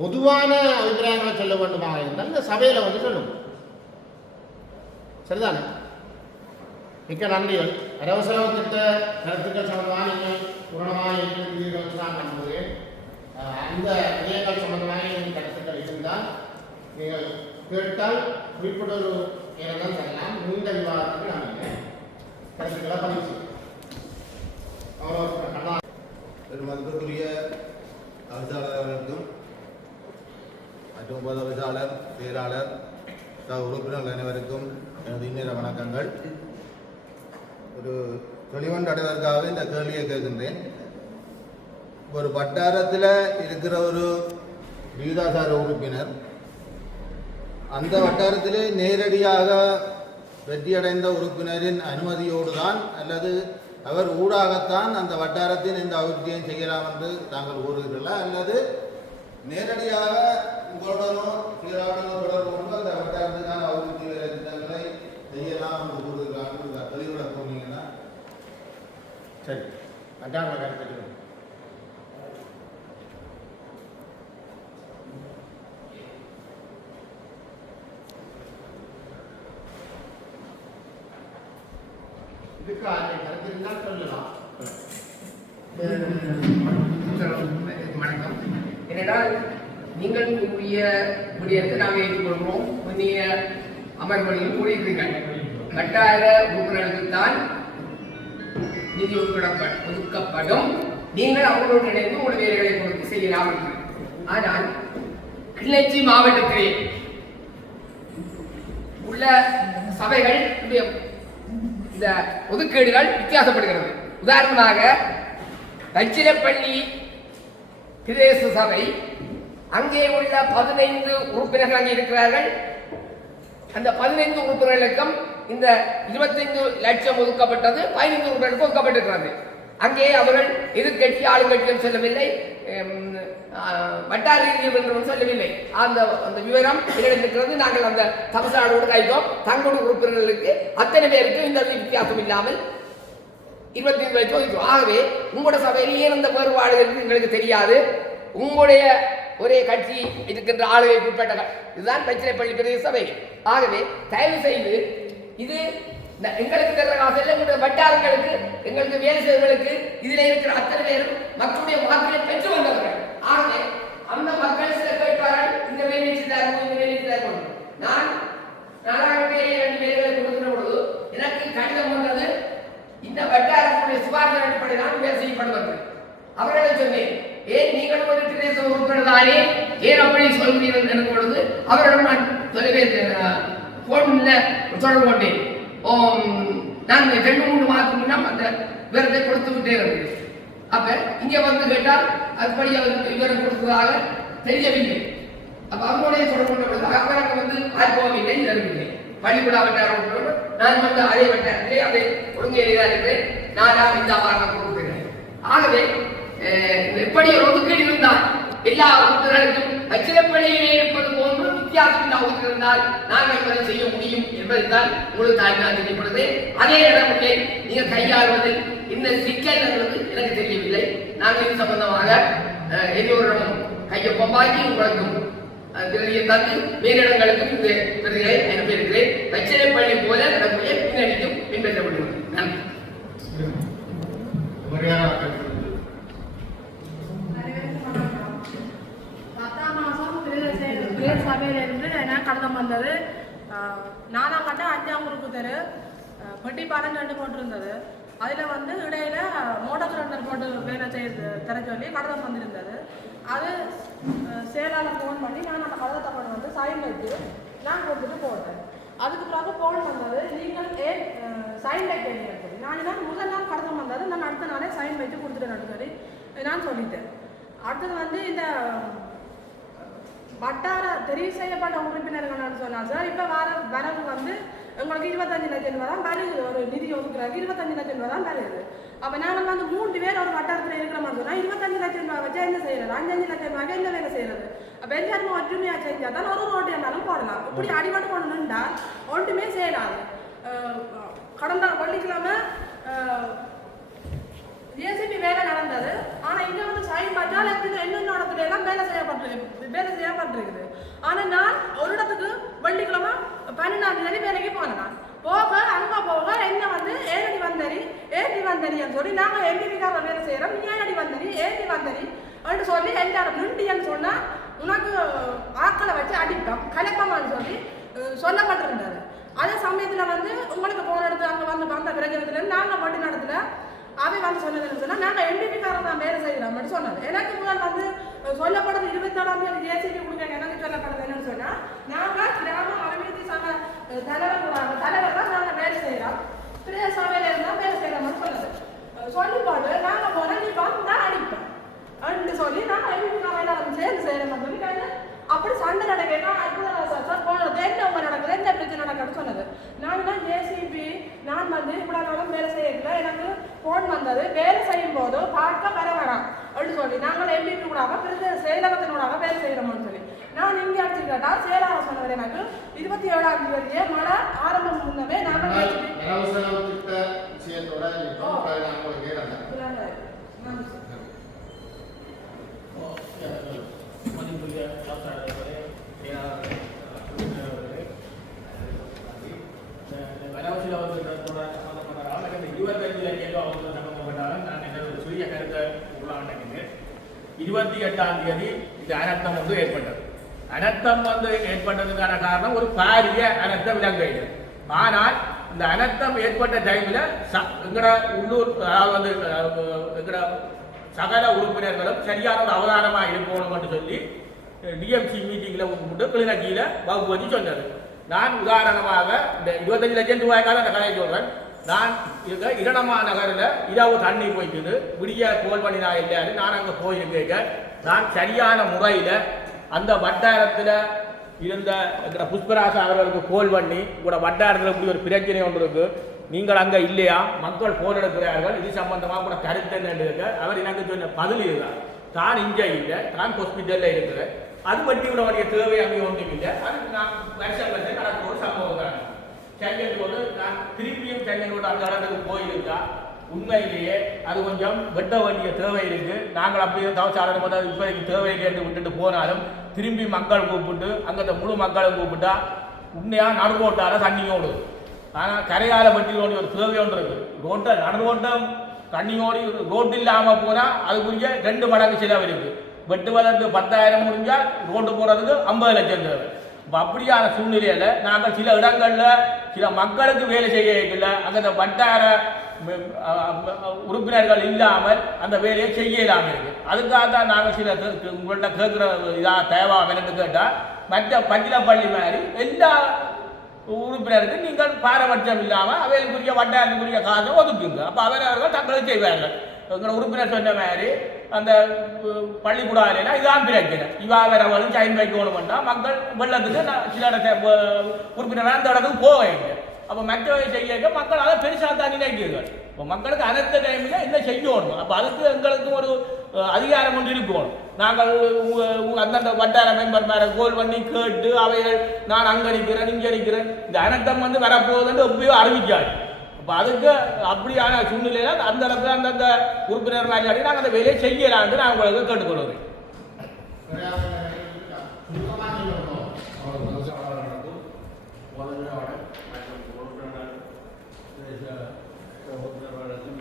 பொதுவான அபிப்பிராயங்களை சொல்ல வேண்டுமாக இருந்தால் இந்த சபையில் வந்து சொல்லுவோம். சரிதானே? மிக்க நன்றிகள். வரவு செலவு திட்ட கருத்துக்கள் சம்பந்தமாக நீங்கள் பூரணமாக இருக்கிறீர்கள் நான் நம்புகிறேன். அந்த விடயங்கள் சம்பந்தமாக நீங்கள் கருத்துக்கள் இருந்தால் நீங்கள் கேட்டால் குறிப்பிட்ட ஒரு நேரம் தரலாம். நீண்ட விவாதத்துக்கு நாங்கள் கருத்துக்களை பதிவு செய்வோம். மதிப்பிற்குரிய அரசாளர்களுக்கும் மற்றும் உபதவிசாளர் செயலாளர் உறுப்பினர்கள் அனைவருக்கும் எனது இன்னிர வணக்கங்கள். ஒரு தெளிவன் அடைவதற்காக இந்த கேள்வியை கேட்கின்றேன். ஒரு வட்டாரத்தில் இருக்கிற ஒரு விகிதாசார உறுப்பினர் அந்த வட்டாரத்திலே நேரடியாக வெற்றியடைந்த உறுப்பினரின் அனுமதியோடு தான் அல்லது அவர் ஊடாகத்தான் அந்த வட்டாரத்தின் இந்த அபிவிருத்தியை செய்யலாம் என்று தாங்கள் கூறுகிறீர்களா அல்லது நேரடியாக உங்களுடனோ சீராடனோ தொடர்பு கொண்டு அந்த வட்டாரத்துக்கான அபிவிருத்தி திட்டங்களை செய்யலாம் என்று கூறுகிறார்கள் தெளிவுட போனீங்கன்னா சரி. வட்டார கருத்து இதுக்கு கருத்து இருந்தால் சொல்லலாம். வணக்கம். ஏனென்றால் நீங்கள் கூறிய விடயத்தை நாங்கள் ஏற்றுக்கொள்கிறோம். முன்னைய அமர்வுகளில் கூறியிருக்கிறீர்கள். வட்டார உறுப்பினர்களுக்கு தான் நிதி ஒதுக்கப்படும். நீங்கள் அவர்களோடு இணைந்து உங்கள் வேலைகளை கொடுத்து செய்யலாம். ஆனால் கிளிநொச்சி மாவட்டத்திலே உள்ள சபைகள் இந்த ஒதுக்கீடுகள் வித்தியாசப்படுகிறது. உதாரணமாக தச்சிலப்பள்ளி பிரதேச சபை அங்கே உள்ள 15 உறுப்பினர்கள் அங்கே இருக்கிறார்கள். அந்த 15 உறுப்பினர்களுக்கும் இந்த 25 லட்சம் ஒதுக்கப்பட்டது 15 உறுப்பினர்களுக்கு ஒதுக்கப்பட்டிருக்கிறது. அங்கே அவர்கள் எதிர்கட்சி ஆளுங்கட்சியும் சொல்லவில்லை, வட்டார ரீதியில் சொல்லவில்லை. அந்த விவரம் இருக்கிறது. நாங்கள் அந்த தமிழ்நாடோடு கைத்தோம். தங்களுடைய உறுப்பினர்களுக்கு அத்தனை பேருக்கு இந்த வித்தியாசம் இல்லாமல் 25 லட்சம் ஒதுக்கும். ஆகவே உங்களோட சபையில் ஏன் அந்த வேறுபாடு எங்களுக்கு தெரியாது. உங்களுடைய ஒரே கட்சி இருக்கின்ற ஆளுகைக்கு உட்பட்ட இதுதான் தச்சிலைப்பள்ளி பிரதேச சபை. ஆகவே தயவு செய்து இது எங்களுக்கு தர காசு எங்களுடைய வட்டாரங்களுக்கு எங்களுக்கு வேலை செய்வர்களுக்கு இதில் இருக்கிற அத்தனை பேரும் மக்களுடைய வாக்குகளை பெற்று வந்தவர்கள். ஆகவே அந்த மக்கள் சில கேட்பார்கள் இந்த வேலை செய்தார்கள் இந்த வேலை செய்தார்கள். நான் 4000 பேரை 2 வேலைகளை கொடுக்கிற பொழுது எனக்கு கடிதம் வந்தது. இந்த வட்டார அவரிடம் நான் போன்ல தொடர்பு கொண்டேன். நான் 2-3 மாதத்துக்கு முன்னால் அந்த விவரத்தை கொடுத்து விட்டே இருந்தேன். அப்ப இங்க வந்து கேட்டால் அதுபடி அவர் விவரம் கொடுத்ததாக தெரியவில்லை. அப்ப அவருடைய தொடர்பு கொண்டதாக அவருக்கு வந்து ஆய்வோவில்லை தரவில்லை. பள்ளிக்கூட வட்டாரம் நான் வந்து அதே வட்டாரத்திலே அதை ஒழுங்கேறிதான் இருக்கிறேன். 4ஆம் 5ஆம் வாரம் கொடுக்கிறேன். ஆகவே எப்படி ஒரு ஒதுக்கீடு இருந்தால் எல்லா உறுப்பினர்களுக்கும் அச்சிறப்பணியிலே இருப்பது போன்று வித்தியாசமில்லா ஒதுக்கீடு இருந்தால் நாங்கள் அதை செய்ய முடியும் என்பதுதான் உங்களுக்கு தாய்மையாக தெரியப்படுது. அதே இடமில்லை நீங்க கையாளுவதில் இந்த சிக்கல் எனக்கு தெரியவில்லை. நாங்கள் இது சம்பந்தமாக எல்லோரிடமும் கையொப்பமாக்கி உங்களுக்கும் தந்து மேலிடங்களுக்கும் இந்த விருதுகளை அனுப்பியிருக்கிறேன். அச்சிறப்பணி போல நம்முடைய பின்னணிக்கும் பின்பற்றப்படுகிறது. நன்றி. சபையிலிருந்து எனக்கு கடிதம் வந்தது. 4ஆம் கட்டம் 5ஆம் குறுக்கு தெரு பெட்டி பாலம் 2 போட்டிருந்தது. அதில் வந்து இடையில மோட்டார் சிலிண்டர் போட்டு வேலை செய்து தர சொல்லி கடிதம் வந்திருந்தது. அது செயலாளர் ஃபோன் பண்ணி நான் அந்த கடிதத்தை கொண்டு வந்து சைன் வச்சு நான் கொடுத்துட்டு போட்டேன். அதுக்கு பிறகு ஃபோன் வந்தது, நீங்கள் ஏன் சைன் வைக்கிறீங்க சொல்லி. நான் முதல் நாள் கடிதம் வந்தது, நான் அடுத்த நாளே சைன் வச்சு கொடுத்துட்டேன்னு சொல்லி நான் சொல்லிட்டேன். அடுத்தது வந்து இந்த வட்டார தெரிவு செய்யப்பட்ட உறுப்பினர்கள் சொன்னா சார், இப்போ வரவு வந்து உங்களுக்கு 25 லட்சம் ரூபா தான் வருது. ஒரு நிதி ஒதுக்குறாங்க 25 லட்சம் ரூபா தான் வருது. அப்போ நாங்கள் வந்து 3 பேர் ஒரு வட்டாரத்தில் இருக்கிற மாதிரி சொன்னால் 25 லட்சம் ரூபா வச்சா என்ன செய்யறது? 5 லட்சம் ரூபாய்க்கு என்ன வேலை செய்யறது? அப்போ எல்லாருமே ஒற்றுமையாக செஞ்சால் தான் ஒரு ரோட்டு இருந்தாலும் போடலாம். இப்படி அடிபட்டு கொண்டுண்டா ஒன்றுமே செய்யலாது. கடந்த வெள்ளிக்கிழமை ஜேசிபி வேலை நடந்தது. ஆனால் இங்கே வந்து சைன் பார்த்தால் இன்னொன்று இடத்துல எல்லாம் வேலை செய்யப்பட்டிருக்குது. ஆனால் நான் ஒரு இடத்துக்கு வெள்ளிக்கிழமை 12ஆம் தேதி வேலைக்கு போனேன். நான் அங்கே போக என்ன வந்து ஏனடி வந்தரின்னு சொல்லி நாங்கள் எம்பிபிக்காக வேலை செய்கிறோம். ஏனடி வந்தரி ஏடி வந்தரி அப்படின்னு சொல்லி எல்லாரும் நிண்டியன்னு சொன்னால் உனக்கு ஆக்களை வச்சு அடிப்போம் கலப்பமான்னு சொல்லி சொல்லப்பட்டிருந்தாரு. அதே சமயத்தில் வந்து உங்களுக்கு போன இடத்துல அங்கே வந்து வந்த பிரச்சனை நாங்கள் மட்டும் நடத்துல அதை வந்து சொன்னதுன்னு சொன்னால் நாங்கள் எம்பிபிக்காரன் தான் வேலை செய்கிறோம்னு சொன்னது. எனக்கு முதல் வந்து சொல்லப்படுது 24ஆம் தேதி ஜேசிபி கொடுக்க எனக்கு சொல்லப்படுது என்னன்னு சொன்னால் நாங்கள் கிராம அபிவிருத்தி சங்க தலைவர் தான் நாங்கள் வேலை செய்கிறோம், பிரதேச சபையில் இருந்தால் வேலை செய்கிறோம்னு சொன்னது. சொல்லி போட்டு நாங்கள் போனால் நீ பார்த்து தான் அடிப்பேன் அப்படின்னு சொல்லி நாங்கள் எம்பிபிக்காரன் எல்லாரும் சேர்ந்து செய்கிறோம்னு சொல்லி அப்படி சண்டை நடக்கா சார் போனது என்ன உங்க நடக்குது என்ன பிரச்சனை நடக்குதுன்னு சொன்னது. நான் தான் ஜேசிபி நான் வந்து இவ்வளோ நாளும் வேலை செய்யல, எனக்கு ஃபோன் வந்தது வேலை செய்யும் போது பார்க்க வர வேணாம் அப்படின்னு சொல்லி நாங்கள் எம்பிபி கூடாக பிறகு செயலகத்தினூடாக வேலை செய்கிறோம்னு சொல்லி நான் இங்கே அடிச்சுக்கிட்டா செயலாளர் சொன்னது எனக்கு 27ஆம் தேதியே மழை ஆரம்பம் முன்னமே நாங்கள் சுய கருத்தை உள்ளாண்டது 28ஆம் தேதி இந்த அனர்த்தம் வந்து ஏற்பட்டது. அனர்த்தம் வந்து ஏற்பட்டதுக்கான காரணம் ஒரு பாரிய அனர்த்தம் இலங்கையில். ஆனால் இந்த அனர்த்தம் ஏற்பட்ட டைமில் எங்கட உள்ளூர் அதாவது வந்து எங்கட சகல உறுப்பினர்களும் சரியான ஒரு அவதானமாக இருக்கணும்னு சொல்லி டிஎம்சி மீட்டிங்கில் கூப்பிட்டு கிளிநொச்சியில் வகுப்பு வச்சு சொன்னது. நான் உதாரணமாக இந்த 25 லட்சம் ரூபாய்க்காக அந்த கதையை சொல்கிறேன். நான் இடமா நகரில் இரவு தண்ணி போய்க்குது, விடிய கோல் பண்ணி நான் இல்லையாரு நான் அங்கே போயிருக்கேன். நான் சரியான முறையில் அந்த வட்டாரத்தில் இருந்த புஷ்பராஜ் அவர்களுக்கு கோல் பண்ணி கூட வட்டாரத்தில் இப்படி ஒரு பிரச்சனை ஒன்று இருக்கு, நீங்கள் அங்கே இல்லையா, மக்கள் போல் எடுக்கிறார்கள், இது சம்பந்தமாக கூட கருத்து என்னன்னு இருக்கு. அவர் எனக்கு சொன்ன பதில் இதுதான், தான் இங்கே இல்லை, தான் ஹாஸ்பிட்டலில் இருக்கிறேன், அது பற்றி உடைய தேவை அங்கே ஒன்றும் இல்லை, அது நான் வருஷம் நடக்கிற ஒரு சம்பவம் தான். செங்கல்கோடு நான் திருப்பியும் செங்கல்கோடு அந்த இடத்துக்கு போயிருந்தா உண்மையிலேயே அது கொஞ்சம் வெட்ட வேண்டிய தேவை இருக்கு. நாங்கள் அப்படியே தவசாளர் போது இப்போதைக்கு தேவை என்று விட்டுட்டு போனாலும் திரும்பி மக்கள் கூப்பிட்டு அங்கே முழு மக்களும் கூப்பிட்டா உண்மையாக நடுவோட்டால தண்ணியோடு. ஆனால் கரையால வெட்டி வேண்டிய ஒரு தேவை ஒன்று இருக்கு. ரோட்டில் நடுவோட்டம் தண்ணியோடு ரோட்டு இல்லாமல் போனால் அதுக்குரிய 2 மடங்கு செலவு இருக்கு. வெட்டுவதற்கு 10,000 முடிஞ்சால் ரோட்டு போகிறதுக்கு 50 லட்சம் தேவை. இப்போ அப்படியான சூழ்நிலையில் நாங்கள் சில இடங்களில் சில மக்களுக்கு வேலை செய்யல, அங்கே வட்டார உறுப்பினர்கள் இல்லாமல் அந்த வேலையை செய்ய இல்லாமல் இருக்குது. அதுக்காக தான் நாங்கள் சில உங்கள்கிட்ட கேட்குற இதாக தேவை வேணும்னு கேட்டால் மற்ற பச்சிலப்பள்ளி மாதிரி எல்லா உறுப்பினருக்கு நீங்கள் பாரபட்சம் இல்லாமல் அவைகளுக்குரிய வட்டாரத்துக்குரிய காசை ஒதுக்குங்க. அப்போ அவர்கள் தங்களை செய்வார்கள். எங்களை உறுப்பினர் சொன்ன மாதிரி அந்த பள்ளிக்கூடாதுலாம் இதான் பிரச்சனை. இவா வரவளும் சைன் வைக்கணும்னா மக்கள் வெள்ளத்துக்கு சில இடத்த உறுப்பினராக அந்த இடத்துக்கு போவாங்க. அப்போ மற்றவை செய்ய மக்கள் அதை பெருசாக தான் நினைக்கிறார்கள். இப்போ மக்களுக்கு அனைத்த டைமில் என்ன செய்யணும். அப்போ அதுக்கு எங்களுக்கு ஒரு அதிகாரம் ஒன்று இருக்கணும். நாங்கள் அந்தந்த வட்டார மெம்பர் மேலே கோல் பண்ணி கேட்டு அவைகள் நான் அங்கே நிற்கிறேன் இங்கே நிற்கிறேன் இந்த அனர்த்தம் வரப்போகுதுன்னு எப்பயோ அறிவிக்காது. அப்போ அதுக்கு அப்படியான சூழ்நிலையில் அந்த இடத்துல அந்தந்த உறுப்பினர் மாதிரி நாங்கள் அந்த வேலையை செய்யலான்னு நான் உங்களுக்கு கேட்டுக்கொள்கிறேன்.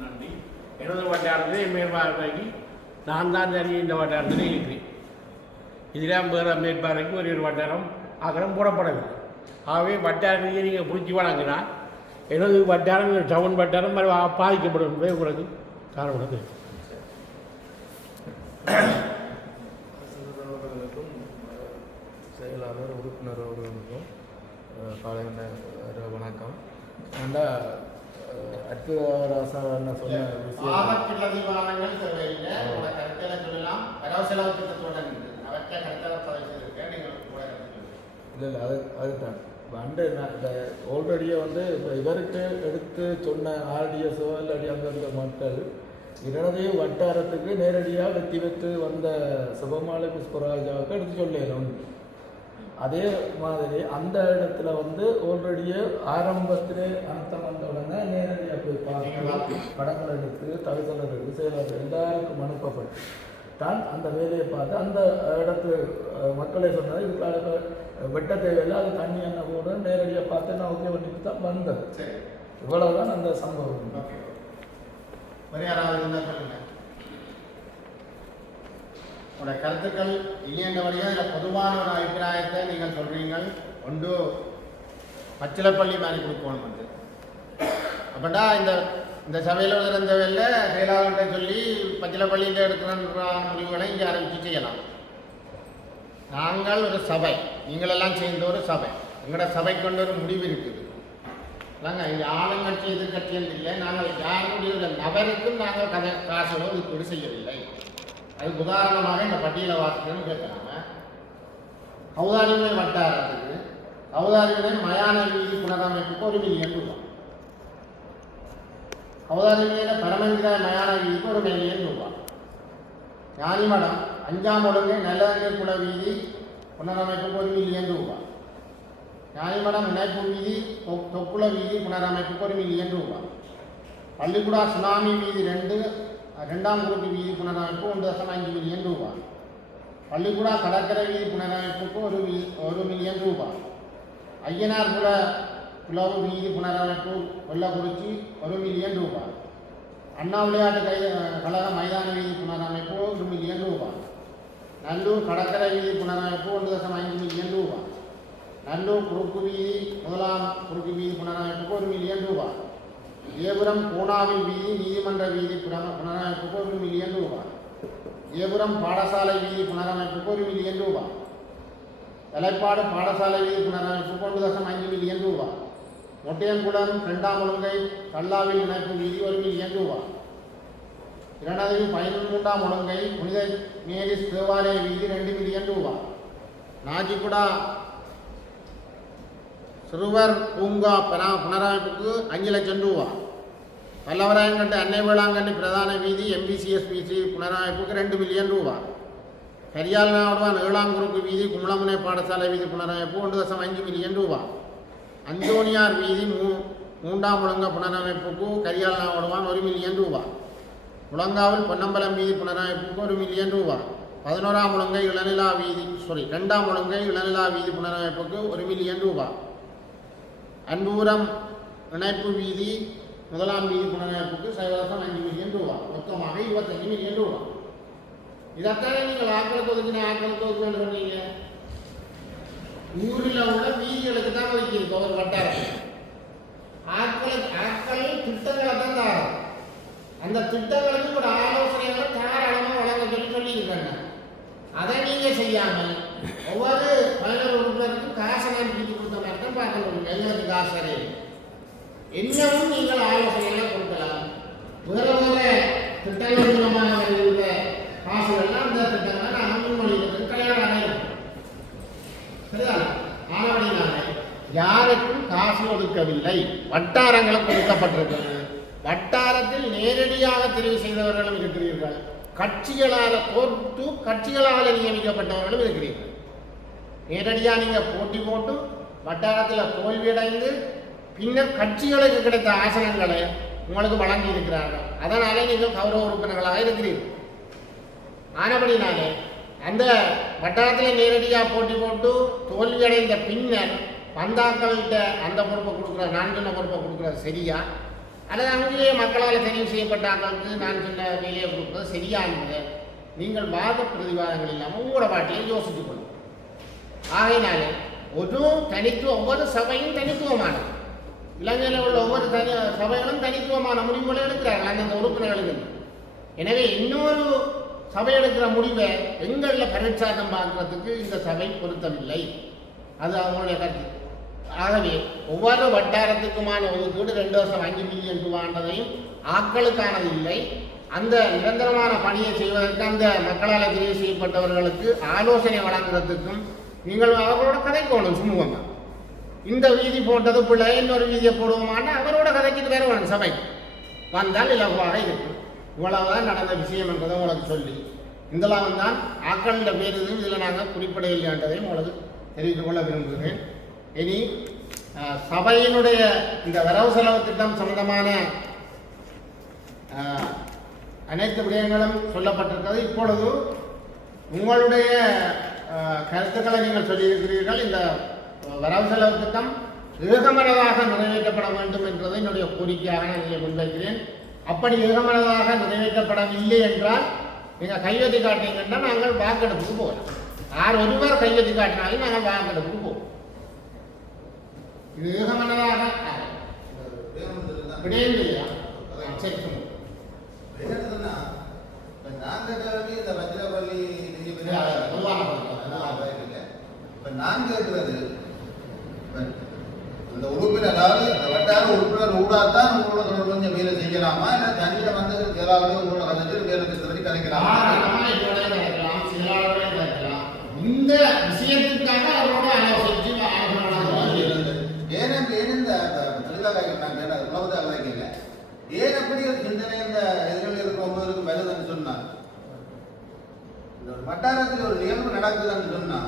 நன்றி. எனது வட்டாரத்திலே மேற்பார்வைக்கு நான் தான் சரி இந்த வட்டாரத்திலே இருக்கிறேன். இதில் வேறு மேற்பார்வைக்கு ஒரு வட்டாரம் அகலம் போடப்படவில்லை. ஆகவே வட்டாரத்தையே நீங்கள் பிடிச்சி வழங்கினா எனது வட்டாரம் டவுன் வட்டாரம் பாதிக்கப்படும் என்பதை உங்களுக்கு காரணம். செயலாளர் உறுப்பினர் அவர்களுக்கும் காலை வணக்கம். அற்புதராசா என்ன சொன்ன இல்லை அதுதான் அண்டு ஆல்ரெடியாக இப்போ இவருக்கு எடுத்து சொன்ன ஆர்டிஎஸோ இல்லாட்டி அந்தந்த மக்கள் இதனதே வட்டாரத்துக்கு நேரடியாக வெற்றி பெற்று வந்த சுபமாலை புஷ்பராஜாவுக்கு எடுத்து சொல்லணும். அதே மாதிரி அந்த இடத்துல ஆல்ரெடியே ஆரம்பத்திலே அர்த்தம் வந்த உடனே நேரடியாக போய் பார்த்து படங்கள் எடுத்து தகவல் எடுத்து செயலாளர் எல்லாருக்கும் அனுப்பப்பட்டு தான் அந்த வேலையை பார்த்து அந்த இடத்து மக்களை சொன்னது இதுக்காக வெட்ட தேவையில்லை அது தண்ணி என்ன கூட நேரடியாக பார்த்து நான் ஓகே பண்ணிட்டு தான் வந்தது. இவ்வளவுதான் அந்த சம்பவம். உங்களோட கருத்துக்கள் இல்லைன்ற வழியாக இதில் பொதுவான ஒரு அபிப்பிராயத்தை நீங்கள் சொல்கிறீங்கள். ஒன்று பச்சிலப்பள்ளி மாதிரி கொடுக்கணும் அப்படின்னா இந்த சபையில் இருந்த வேலை செயலாளர்கிட்ட சொல்லி பச்சிலப்பள்ளியில் எடுக்கிற முடிவுகளை இங்கே ஆரம்பித்து செய்யலாம். நாங்கள் ஒரு சபை, நீங்களெல்லாம் சேர்ந்த ஒரு சபை, எங்களோட சபை கொண்ட ஒரு முடிவு இருக்குது. நாங்கள் இங்கே ஆளுங்கட்சி எதிர்கட்சியில் இல்லை. நாங்கள் யாருடைய நபருக்கும் நாங்கள் காசுகளோ ஒதுக்கீடு செய்யவில்லை. அதுக்கு உதாரணமாக இந்த பட்டியலை வாசிக்கணும்னு கேட்குறாங்க. கௌதாரிமலை வட்டாரத்துக்கு கௌதாரிமலை மயான வீதி புனரமைப்புக்கு $1 மில்லியன். கௌதாரிமலையில் பரமந்திர மயான வீதிக்கு $1 மில்லியன். ஞானிமடம் 5ஆம் ஒழுங்கை நல்லநீர் குள வீதி புனரமைப்புக்கு $1 மில்லியன். ஞானிமடம் இணைப்பு வீதி தொக்குள வீதி புனரமைப்புக்கு $1 மில்லியன். பள்ளிக்கூடா சுனாமி வீதி 2ஆம் குறுக்கு வீதி புனரமைப்பு $1.5 மில்லியன். பள்ளிக்கூடா கடற்கரை வீதி புனரமைப்புக்கு $1 மில்லியன். ஐயனார் புலவு வீதி புனரமைப்பு கொல்லக்குறிச்சி $1 மில்லியன். அண்ணா விளையாட்டு கழக மைதான வீதி புனரமைப்பு $1 மில்லியன். நல்லூர் கடற்கரை வீதி புனரமைப்பு $1.5 மில்லியன். நல்லூர் குறுக்கு வீதி 1ஆம் குறுக்கு வீதி புனரமைப்புக்கு $1 மில்லியன். ஏபுரம் பூனாவில் வீதி நீதிமன்ற வீதி புனரமைப்புக்கு $1 மில்லியன். ஏபுரம் பாடசாலை வீதி புனரமைப்புக்கு $1 மில்லியன். தலைப்பாடு பாடசாலை வீதி புனரமைப்புக்கு $1.5 மில்லியன். மொட்டையங்குளம் 2ஆம் ஒழுங்கை கல்லாவில் இணைப்பு வீதி $1 மில்லியன். இரண்டாவது 13ஆம் ஒழுங்கை புனித மேரிஸ் தேவாலய வீதி $2 மில்லியன். நாஜிகுடா சிறுவர் பூங்கா புனரமைப்புக்கு $5 லட்சம். பல்லவராயங்கட்டு அன்னை வேளாங்கண்ணி பிரதான வீதி MBCSPC புனரமைப்புக்கு $2 மில்லியன். கரியால் நாடுவான் 7ஆம் குறுக்கு வீதி கும்பலமுனை பாடசாலை வீதி புனரமைப்பு $1.5 மில்லியன். அந்தோனியார் வீதி 3ஆம் ஒழுங்க புனரமைப்புக்கு கரியால் நாடுவான் $1 மில்லியன். முழங்காவில் பொன்னம்பலம் வீதி புனரமைப்புக்கு $1 மில்லியன். 11ஆம் ஒழுங்கை இளநிலா வீதி 2ஆம் ஒழுங்கை இளநிலா வீதி புனரமைப்புக்கு $1 மில்லியன். அன்பூரம் இணைப்பு வீதி 1ஆம் வீதி புனரமைப்புக்கு $5 மில்லியன். மொத்தமாக $25 மில்லியன். இதைத்தானே நீங்கள் ஆக்களுக்கு ஒதுக்க சொன்னீங்க. ஊரில் உள்ள வீதிகளுக்கு தான் ஒதுக்கியிருக்கு ஒரு வட்டாரம். ஆட்கள் திட்டங்களை தான் தாரம். அந்த திட்டங்களுக்கு ஒரு ஆலோசனைகளை தாராளமாக வழங்க சொல்லியிருக்காங்க. அதை நீங்கள் செய்யாமல் ஒவ்வொரு பயனர் உறுப்பினருக்கும் காசை நான் வீட்டு கொடுத்த மாதிரி தான் பார்க்கணும். எங்களுக்கு காசு அறிவு இன்னமும் நீங்கள் ஆலோசனைகளை கொடுக்கலாம். வேறு வேறு திட்டங்கள் மூலமாக வருகின்ற காசுகள்லாம் அந்த திட்டங்களை நாங்கள் முன்மொழிவதற்கு தயாராக இருக்கும். சரிதான்? ஆனபடினாலே யாருக்கும் காசு ஒதுக்கவில்லை, வட்டாரங்களுக்கு ஒதுக்கப்பட்டிருக்கிறது. வட்டாரத்தில் நேரடியாக தெரிவு செய்தவர்களும் இருக்கிறீர்கள், கட்சிகளால் போட்டு கட்சிகளால் நியமிக்கப்பட்டவர்களும் இருக்கிறீர்கள். நேரடியாக நீங்கள் போட்டி போட்டு வட்டாரத்தில் தோல்வியடைந்து பின்னர் கட்சிகளுக்கு கிடைத்த ஆசனங்களை உங்களுக்கு வழங்கி இருக்கிறார்கள். அதனாலே நீங்கள் கௌரவ உறுப்பினர்களாக இருக்கிறீர்கள். ஆனபடினாலே அந்த வட்டாரத்தில் நேரடியாக போட்டி போட்டு தோல்வியடைந்த பின்னர் பந்தாக்கள்கிட்ட அந்த பொறுப்பை கொடுக்குற, நான் சொன்ன பொறுப்பை கொடுக்குறது சரியா, அல்லது அங்கேயே மக்களால் தெரிவு செய்யப்பட்ட ஆக்களுக்கு நான் சொன்ன வேலையை கொடுக்குறது சரியா என்பதை நீங்கள் வாத பிரதிவாதங்கள் இல்லாமல் உங்களோட பாட்டியை யோசித்துக் கொள்ளும். ஆகையினாலே ஒவ்வொரு சபையும் தனித்துவமானது. இலங்கையில் உள்ள ஒவ்வொரு சபைகளும் தனித்துவமான முடிவுகளை எடுக்கிறார்கள் அந்தந்த உறுப்பினர்களுக்கு. எனவே இன்னொரு சபை எடுக்கிற முடிவை எங்களில் பரிட்சாதம் பார்க்கறதுக்கு இந்த சபை பொருத்தமில்லை. அது அவங்களுடைய கருத்து. ஆகவே ஒவ்வொரு வட்டாரத்துக்குமான ஒதுக்கீடு 2 வருஷம் 5 மில்லியன் ரூபான்றதையும் ஆக்களுக்கானது இல்லை. அந்த நிரந்தரமான பணியை செய்வதற்கு அந்த மக்களால் தெரிவு செய்யப்பட்டவர்களுக்கு ஆலோசனை வழங்குறதுக்கும் நீங்கள் அவர்களோட கதைக்கணும். சுமூகமாக இந்த வீதி போட்டது பிள்ளை இன்னொரு வீதியை போடுவோமான்னு அவரோட கதைக்கு வேற வேணும். சபை வந்தால் இலகுவாக இருக்கும். இவ்வளவுதான் நடந்த விஷயம் என்பதை உங்களுக்கு சொல்லி இதெல்லாம் தான் ஆக்களின் பேர் இதில் நாங்கள் குறிப்பிட இல்லைன்றதையும் உங்களுக்கு தெரிவித்துக் கொள்ள விரும்புகிறேன். இனி சபையினுடைய இந்த வரவு செலவு திட்டம் சம்பந்தமான அனைத்து விடயங்களும் சொல்லப்பட்டிருக்கிறது. இப்பொழுது உங்களுடைய கருத்துக்களை நீங்கள் சொல்லியிருக்கிறீர்கள். இந்த வரவு செலவு திட்டம் ஏகமனதாக நிறைவேற்றப்பட வேண்டும் என்பதை என்னுடைய கோரிக்கையாக நான் இங்கே முன்வைக்கிறேன். அப்படி ஏகமனதாக நிறைவேற்றப்படவில்லை என்றால் நீங்கள் கையெழுத்து காட்டினீங்கன்னா நாங்கள் வாக்கெடுப்புக்கு போகலாம். யார் ஒருவர் கையெழுத்து காட்டினாலும் நாங்கள் வாக்கெடுப்புக்கு போவோம். இது ஏகமனதாக விடயம் இல்லையா? சரி சொல்லுங்க. நான் கேட்கிறது இந்த உறுப்பினர், அதாவது வட்டார உறுப்பினர் ஊடாதான் உங்களோட தொடர்பு கொஞ்சம் வேலை செய்யலாமா, இல்லை தனியில் வந்து செயலாளர்கள் உங்களோட கலைஞர் வேலை திட்டத்தை கலைக்கலாமா? இந்த விஷயத்துக்காக அவரோட ஆலோசிச்சு ஏன் இந்த தெளிவாக நான் உணவுதாக கலைக்கல. ஏன் அப்படி ஒரு சிந்தனை இந்த எதிரில் இருக்கிற 9 வருதுன்னு சொன்னார். இந்த ஒரு வட்டாரத்தில் ஒரு நிகழ்வு நடக்குதுன்னு சொன்னா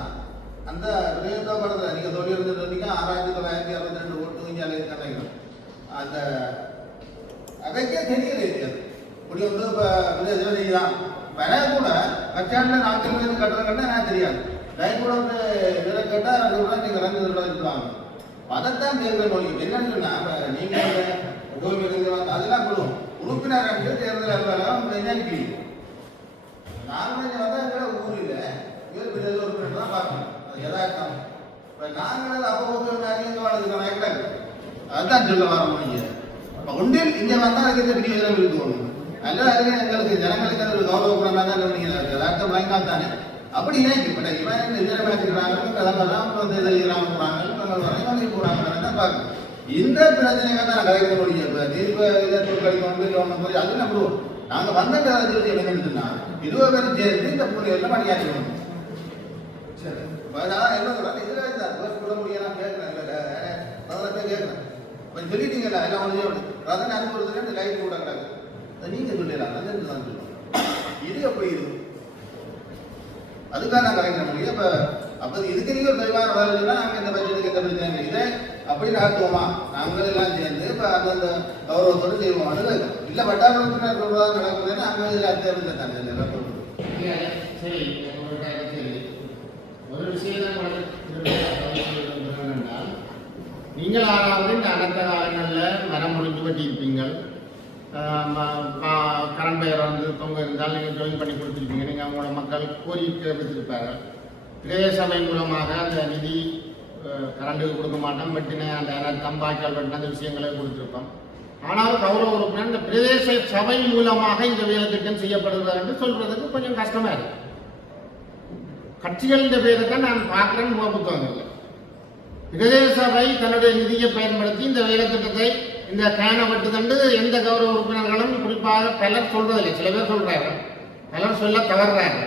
அந்த விளையாட்டு நீங்கள் சொல்லியிருந்து சொன்னீங்க 6962 ஓட்டு இங்கே கிடைக்கும். அந்த அதைக்கே தெரியல. இப்படி வந்து இப்போ செய்யலாம். வர கூட பச்சாண்டில் 4 பேருக்கு கட்டுற கட்ட நான் தெரியாது. லைட் கூட வந்து இதில் கேட்டால் நீங்கள் 2 சொல்லுவாங்க. அதைத்தான் தேர்தல் மொழி என்னன்னு சொன்னால் நீங்கள் அதெல்லாம் கொடுவோம். உறுப்பினர் தேர்தல் அலுவலகம் நினைக்கிறீங்க. நாங்கள் வந்தால் ஊரில் வேறு உறுப்பினர் தான் பார்க்கணும். யதார்த்தம். இப்போ நாங்கள் அப்போ வாழ்க்கை அதுதான் சொல்ல வர முடியும். இப்போ ஒன்றில் இங்கே வந்தால் அதுக்கு பெரிய விதம் இருக்கணும். அல்லது அதுக்கு எங்களுக்கு ஜனங்களுக்கு அது ஒரு கௌரவப்படமாக தான் நீங்கள் யதார்த்தம் வாங்கினால் தானே அப்படி நினைக்கப்பட்ட இவன் இதில் பேசுகிறாங்க கலந்தெல்லாம் எழுதுகிறாங்க போகிறாங்க போகிறாங்க தான் பார்க்கணும். இந்த பிரச்சனைக்காக தான் கலைக்க முடியும். இப்போ தீர்ப்பு இதை கழிக்க ஒன்று போய் அது நம்ம நாங்கள் வந்த கதை என்னன்னு சொன்னால் 20 பேரும் சேர்ந்து இந்த பிள்ளைகள்லாம் பணியாற்றணும். சரி நான் என்ன சொல்கிறேன் இதில் சொல்ல முடியும். நான் கேட்குறேன் பேர் கேட்குறேன். இப்போ சொல்லிட்டீங்களா எல்லாம் ஒன்று ரதன் அனுப்புறதுக்கு லைட் கூட கிடக்கு. நீங்கள் சொல்லிடலாம் அது தான் சொல்லுவோம். இது எப்படி இருக்கும் அதுக்காக நான் கலைக்கிற முடியும். இப்போ அப்போ இதுக்கு நீங்கள் தெளிவான வரலாம். நாங்கள் இந்த பட்ஜெட்டுக்கு எந்த பிரச்சனை இதை அப்படி நடத்துவோமா நாங்கள் எல்லாம் சேர்ந்து இப்போ அந்தந்த கௌரவத்தோடு செய்வோம். அது இல்லை வட்டாரத்தினர் சொல்வதாக நடக்குதுன்னா அங்கே இதில் அத்தியாவசியம் தானே. சரி ஒரு விஷயம் என்னென்றால் நீங்கள் 6வது இந்த அனந்த காலங்களில் மரம் முடிஞ்சு வெட்டியிருப்பீங்கள். கரண்ட் பெயர் வந்து தொங்க இருந்தால் நீங்கள் ஜாயின் பண்ணி கொடுத்துருப்பீங்க. நீங்கள் அவங்களோட மக்கள் கோரிக்கை எடுத்திருப்பார்கள். பிரதேச சபை மூலமாக அந்த நிதி கரண்டுக்கு கொடுக்க மாட்டோம் வெட்டின அந்த தம்பாய்க்கால் வெட்டின அந்த விஷயங்களை கொடுத்துருப்போம். ஆனால் கௌரவ உறுப்பினர் இந்த பிரதேச சபை மூலமாக இந்த வேலை திட்டம் செய்யப்படுகிறது என்று சொல்றதுக்கு கொஞ்சம் கஷ்டமாக இருக்கு. கட்சிகளின் பேரை தான் நான் பார்க்குறேன் புத்தகங்கள். பிரதேச சபை தன்னுடைய நிதியை பயன்படுத்தி இந்த வேலை திட்டத்தை இந்த கேனை வெட்டு தண்டு எந்த கௌரவ உறுப்பினர்களும் குறிப்பாக பலர் சொல்றதில்லை. சில பேர் சொல்றாங்க, பலர் சொல்ல தவறுறாங்க.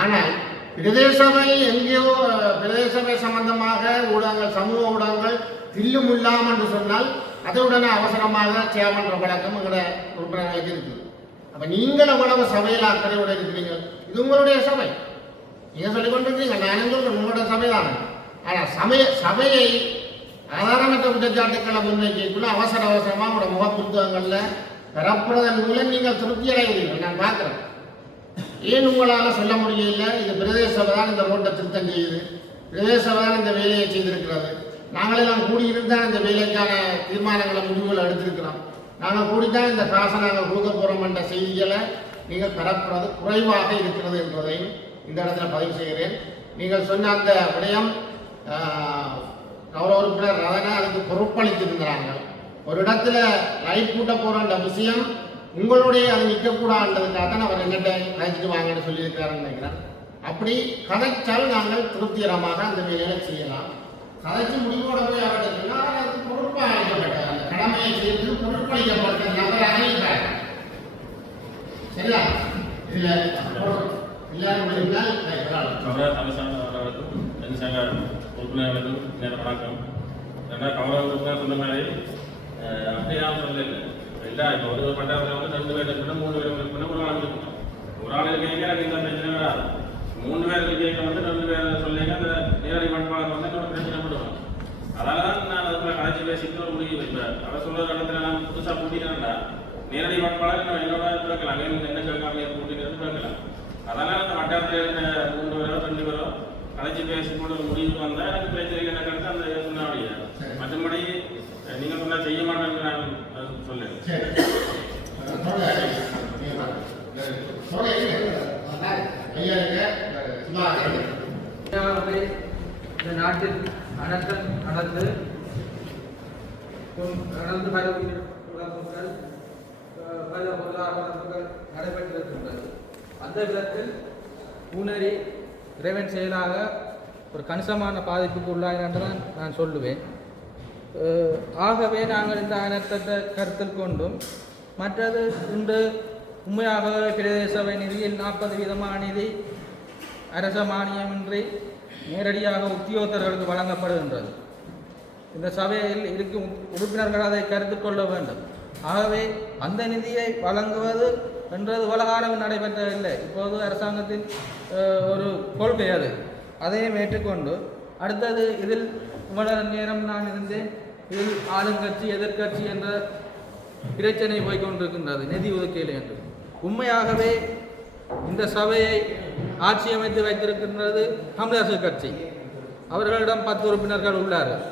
ஆனால் பிரதேச சபை எங்கேயோ பிரதேச சபை சம்பந்தமாக ஊடகங்கள், சமூக ஊடகங்கள் தில்லும் இல்லாமல் என்று சொன்னால் அதனுடனே அவசரமாக செய்யாமன்ற வழக்கம் எங்களுடைய உறுப்பினர்களுக்கு இருக்குது. அப்போ நீங்கள் எவ்வளவு சபையில் அக்கறையோடு இருக்கிறீங்க? இது உங்களுடைய சபை, நீங்கள் சொல்லிக் கொண்டிருக்கீங்க. நான் சொல்றேன் உங்களுடைய சபை தானே. ஆனால் சபையை ஆதாரமற்ற குற்றச்சாட்டுக்களை முன்வைக்கக்குள்ள அவசரமாக உங்களோட முக புத்தகங்களில் பெறப்படுவதன் மூலம் நீங்கள் திருப்தி அடைகிறீர்கள். நான் பார்க்குறேன். ஏன் உங்களால் சொல்ல முடியல? இது பிரதேச சபை தான் இந்த ரோட்டை திருத்தம் செய்யுது, பிரதேச சபை தான் இந்த வேலையை செய்திருக்கிறது, நாங்களெல்லாம் கூடியிருந்தால் இந்த வேலைக்கான தீர்மானங்களை முடிவுகளை எடுத்திருக்கிறோம், நாங்கள் கூடித்தான் இந்த காசை நாங்கள் கொடுக்க போகிறோம் என்ற செய்திகளை நீங்கள் பெறப்படுறது குறைவாக இருக்கிறது என்பதையும் இந்த இடத்துல பதிவு செய்கிறேன். நீங்கள் சொன்ன அந்த விடயம் கௌரவ உறுப்பினர் ரதனா அதுக்கு பொறுப்பளித்திருந்தாங்க. ஒரு இடத்துல லைட் கூட்ட போகிற விஷயம் உங்களுடைய அது நிற்கக்கூடாதுன்றதுக்காக தான் அவர் எங்கிட்ட கதைச்சிட்டு வாங்கன்னு சொல்லியிருக்காருன்னு நினைக்கிறேன். அப்படி கதைச்சால் நாங்கள் திருப்திகரமாக அந்த வேலையை செய்யலாம். கதைச்சு முடிவோட போய் அவர்கிட்ட அதுக்கு பொறுப்பாக அளிக்கப்பட்டார், அந்த கடமையை செய்து பொறுப்பளிக்கப்பட்ட நபர் அறிவிப்பார். சரியா? இதில் எல்லாரும் உறுப்பினர்களுக்கும் வணக்கம். கௌரவ உறுப்பினர் சொன்ன மாதிரி அப்படி நான் சொல்லலை. இல்லை, இப்போ ஒரு பட்டாளத்தில் வந்து 2 பேர் இருக்கணும், 3 பேர் இருக்கணும், ஒரு ஆள் இருக்கணும். ஒரு ஆள் இருக்கீங்க எனக்கு இந்த பிரச்சனை வராது. 3 பேர் இருக்கீங்க வந்து 2 பேர் சொல்லிங்க அந்த நேரடி பண்பாளர் வந்து என்னோட பிரச்சனை பண்ணுவோம். அதனால தான் நான் அதுக்குள்ள கலைச்சி பேசிட்டு ஒரு முடிவு வைப்பேன். அவர் சொல்கிற இடத்துல நான் புதுசாக கூட்டிட்டேன்டா நேரடி பண்பாளர் என்னோட கேட்கலாம், என்ன கேட்காம கூட்டிட்டு கேட்கலாம். அதனால அந்த வட்டாரத்தில் இருந்த 3 பேரோ 2 பேரோ கலைச்சி பேசி கூட ஒரு முடிவுக்கு வந்தால் எனக்கு பிரச்சனை என்ன கருத்து அந்த சொன்னாடிய மற்றபடி நீங்கள் சொன்னால் செய்ய மாட்டேன்னு நான் சொல்லுவேன். இந்த நாட்டில் அனர்த்தம் நடந்து பல உயிரிழப்புகள், பல பொருளாதாரங்கள் நடைபெற்றிருக்கின்றது. அந்த விதத்தில் பூனரி இறைவன் செயலாக ஒரு கணிசமான பாதிப்புக்கு உள்ளாயிரம் என்று தான் நான் சொல்லுவேன். ஆகவே நாங்கள் இந்த அனர்த்தத்தை கருத்தில் கொண்டும் மற்றது இன்று உண்மையாக பிரதேச சபை நிதியில் 40% நிதி அரச மானியமின்றி நேரடியாக உத்தியோகத்தர்களுக்கு வழங்கப்படுகின்றது. இந்த சபையில் இருக்கும் உறுப்பினர்கள் அதை கருத்தில் கொள்ள வேண்டும். ஆகவே அந்த நிதியை வழங்குவது என்றது உலகாரம் நடைபெறவில்லை. இப்போது அரசாங்கத்தின் ஒரு கொள்கை அது. அதையும் ஏற்றுக்கொண்டு அடுத்தது இதில் இவ்வளவு நேரம் நான் இருந்தேன். இதில் ஆளுங்கட்சி எதிர்கட்சி என்ற பிரச்சனை போய்கொண்டிருக்கின்றது நிதி ஒதுக்கீடு என்று. உண்மையாகவே இந்த சபையை ஆட்சி அமைத்து வைத்திருக்கின்றது தமிழரசு கட்சி. அவர்களிடம் 10 உறுப்பினர்கள் உள்ளார்கள்,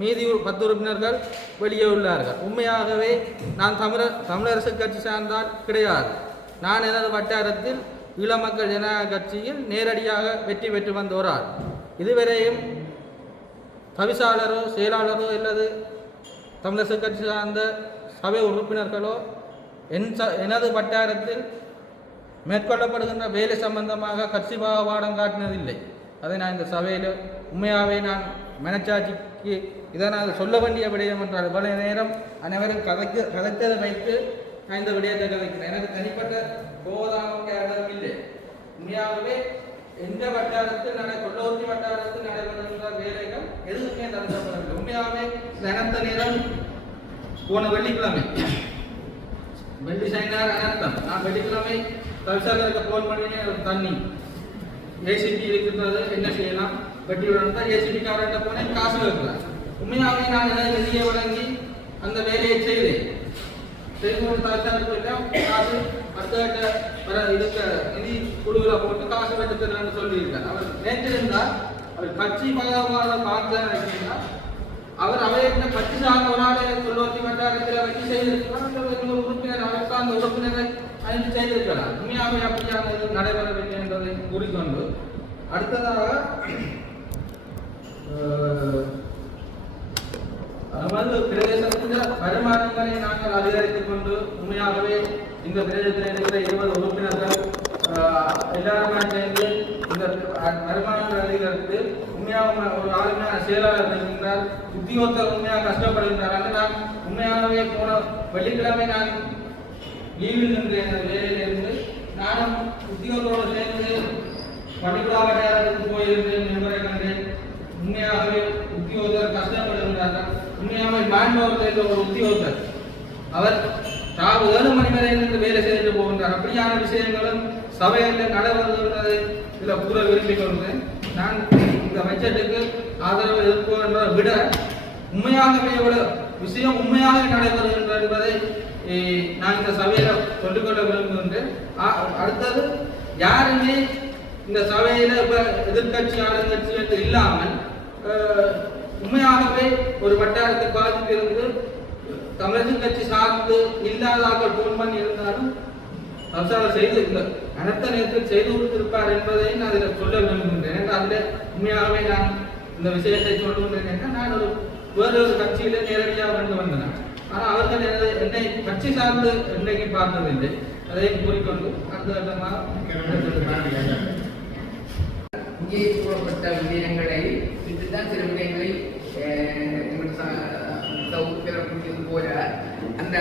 மீதி 10 உறுப்பினர்கள் வெளியே உள்ளார்கள். உண்மையாகவே நான் தமிழரசு கட்சி சார்ந்தால் கிடையாது. நான் எனது வட்டாரத்தில் ஈழமக்கள் ஜனநாயக கட்சியில் நேரடியாக வெற்றி பெற்று வந்த ஒரு ஆள். இதுவரையும் தவிசாளரோ செயலாளரோ அல்லது தமிழரசு கட்சி சார்ந்த சபை உறுப்பினர்களோ எனது வட்டாரத்தில் மேற்கொள்ளப்படுகின்ற வேலை சம்பந்தமாக கட்சி பாகுபாடம் காட்டினதில்லை. அதை நான் இந்த சபையில் உண்மையாகவே நான் மனச்சாட்சிக்கு இதை நான் சொல்ல வேண்டிய விடயம் என்றால் இவ்வளவு நேரம் அனைவரும் கதைத்ததை வைத்து நான் இந்த விடயத்தை கதைக்கிறேன். எனக்கு தனிப்பட்ட போதாமல் யாரும் இல்லை. உண்மையாகவே எந்த வட்டாரத்தில் கொள்ளூர்த்தி வட்டாரத்தில் நடைபெறுகின்ற வேலைகள் எதுவுமே நடத்தப்படவில்லை. உண்மையாகவே அனர்த்த நேரம் போன வெள்ளிக்கிழமை வெள்ளி சைனார் அனர்த்தம். நான் வெள்ளிக்கிழமை தவிசாளருக்கு போன் பண்ணினேன். தண்ணி ஏசிபி இருக்கின்றது, என்ன செய்யலாம், வெட்டி விடணும். ஏசிபி காரர்கிட்ட போனேன், காசு வைக்கலாம். உண்மையாகவே நான் நிதியை வழங்கி அந்த வேலையை செய்தேன். செய்து தவிசாளருக்கு காசு அடுத்த இருக்க நிதி குழுவில் போட்டு காசு வெட்டுறேன்னு சொல்லியிருக்கார். அவர் நேற்றிருந்தால் அவர் கட்சி பகவான பார்த்தாருன்னா அவர் அவையிட்ட கட்சி சார்ந்த ஒரு ஆளை சொல்லி வட்டாரத்தில் வச்சு செய்திருக்கிறார். உறுப்பினர் அவருக்கு அந்த உறுப்பினரை அழைத்து செய்திருக்கிறார். உண்மையாகவே அப்படியான நடைபெறவில்லை என்பதை கூறிக்கொண்டு அடுத்ததாக பிரதேசத்தின் வருமானங்களை நாங்கள் அதிகரித்துக் கொண்டு உண்மையாகவே இந்த பிரதேசத்தில் இருக்கிற 20 உறுப்பினர்கள் எல்லாருமே சேர்ந்து இந்த வருமானங்கள் அதிகரித்து உண்மையாக ஒரு ஆளுமையான செயலாளர் இருக்கின்றார், உத்தியோகத்தர் உண்மையாக கஷ்டப்படுகின்றார். நான் உண்மையாகவே போன வெள்ளிக்கிழமை நான் லீவில் நின்றேன், வேலையிலிருந்து நானும் உத்தியோகத்தோடு சேர்ந்து பள்ளிக்கூட நேரத்துக்கு போயிருந்தேன், நண்பரை கண்டேன். உண்மையாகவே உத்தியோகத்தர் கஷ்டப்படுகின்றார்கள். உண்மையாகவே மாண்பவர்கள் ஒரு உத்தியோகத்தர் அவர் 7 மணி வரை இருந்து வேலை செய்து போகின்றார். அப்படியான விஷயங்களும் சபையில் நடைபெறுகின்றதை இதில் கூற விரும்பிக் கொள்கிறேன். நான் இந்த பட்ஜெட்டுக்கு ஆதரவு இருப்பதை விட உண்மையாகவே ஒரு விஷயம் உண்மையாக நடைபெறுகின்றது என்பதை நான் இந்த சபையில் சொல்லிக்கொள்ள விரும்புகின்றேன். அடுத்தது யாருமே இந்த சபையில் இப்போ எதிர்கட்சி ஆளுங்கட்சி என்று இல்லாமல் உண்மையாகவே ஒரு வட்டாரத்தை பாதித்திருந்து தமிழக கட்சி சார்ந்து இல்லாதார்கள் போன் பண்ணி இருந்தாலும் அவசாரம் செய்து அனைத்த நேரத்தில் செய்து கொடுத்திருப்பார் என்பதை நான் இதில் சொல்ல விரும்புகின்றேன். அதில் உண்மையாகவே நான் இந்த விஷயத்தை சொல்லுகின்றேன். நான் வேறொரு கட்சியில நேரடியாக வந்து வந்தேன். ஆனால் அவர்கள் என்னை கட்சி சார்ந்து என்னைக்கு பார்த்ததில்லை. அதை கூறிக்கொண்டு அந்த விதமாக இங்கே கூறப்பட்ட விடயங்களை இதுதான் சில விடயங்களை போல அந்த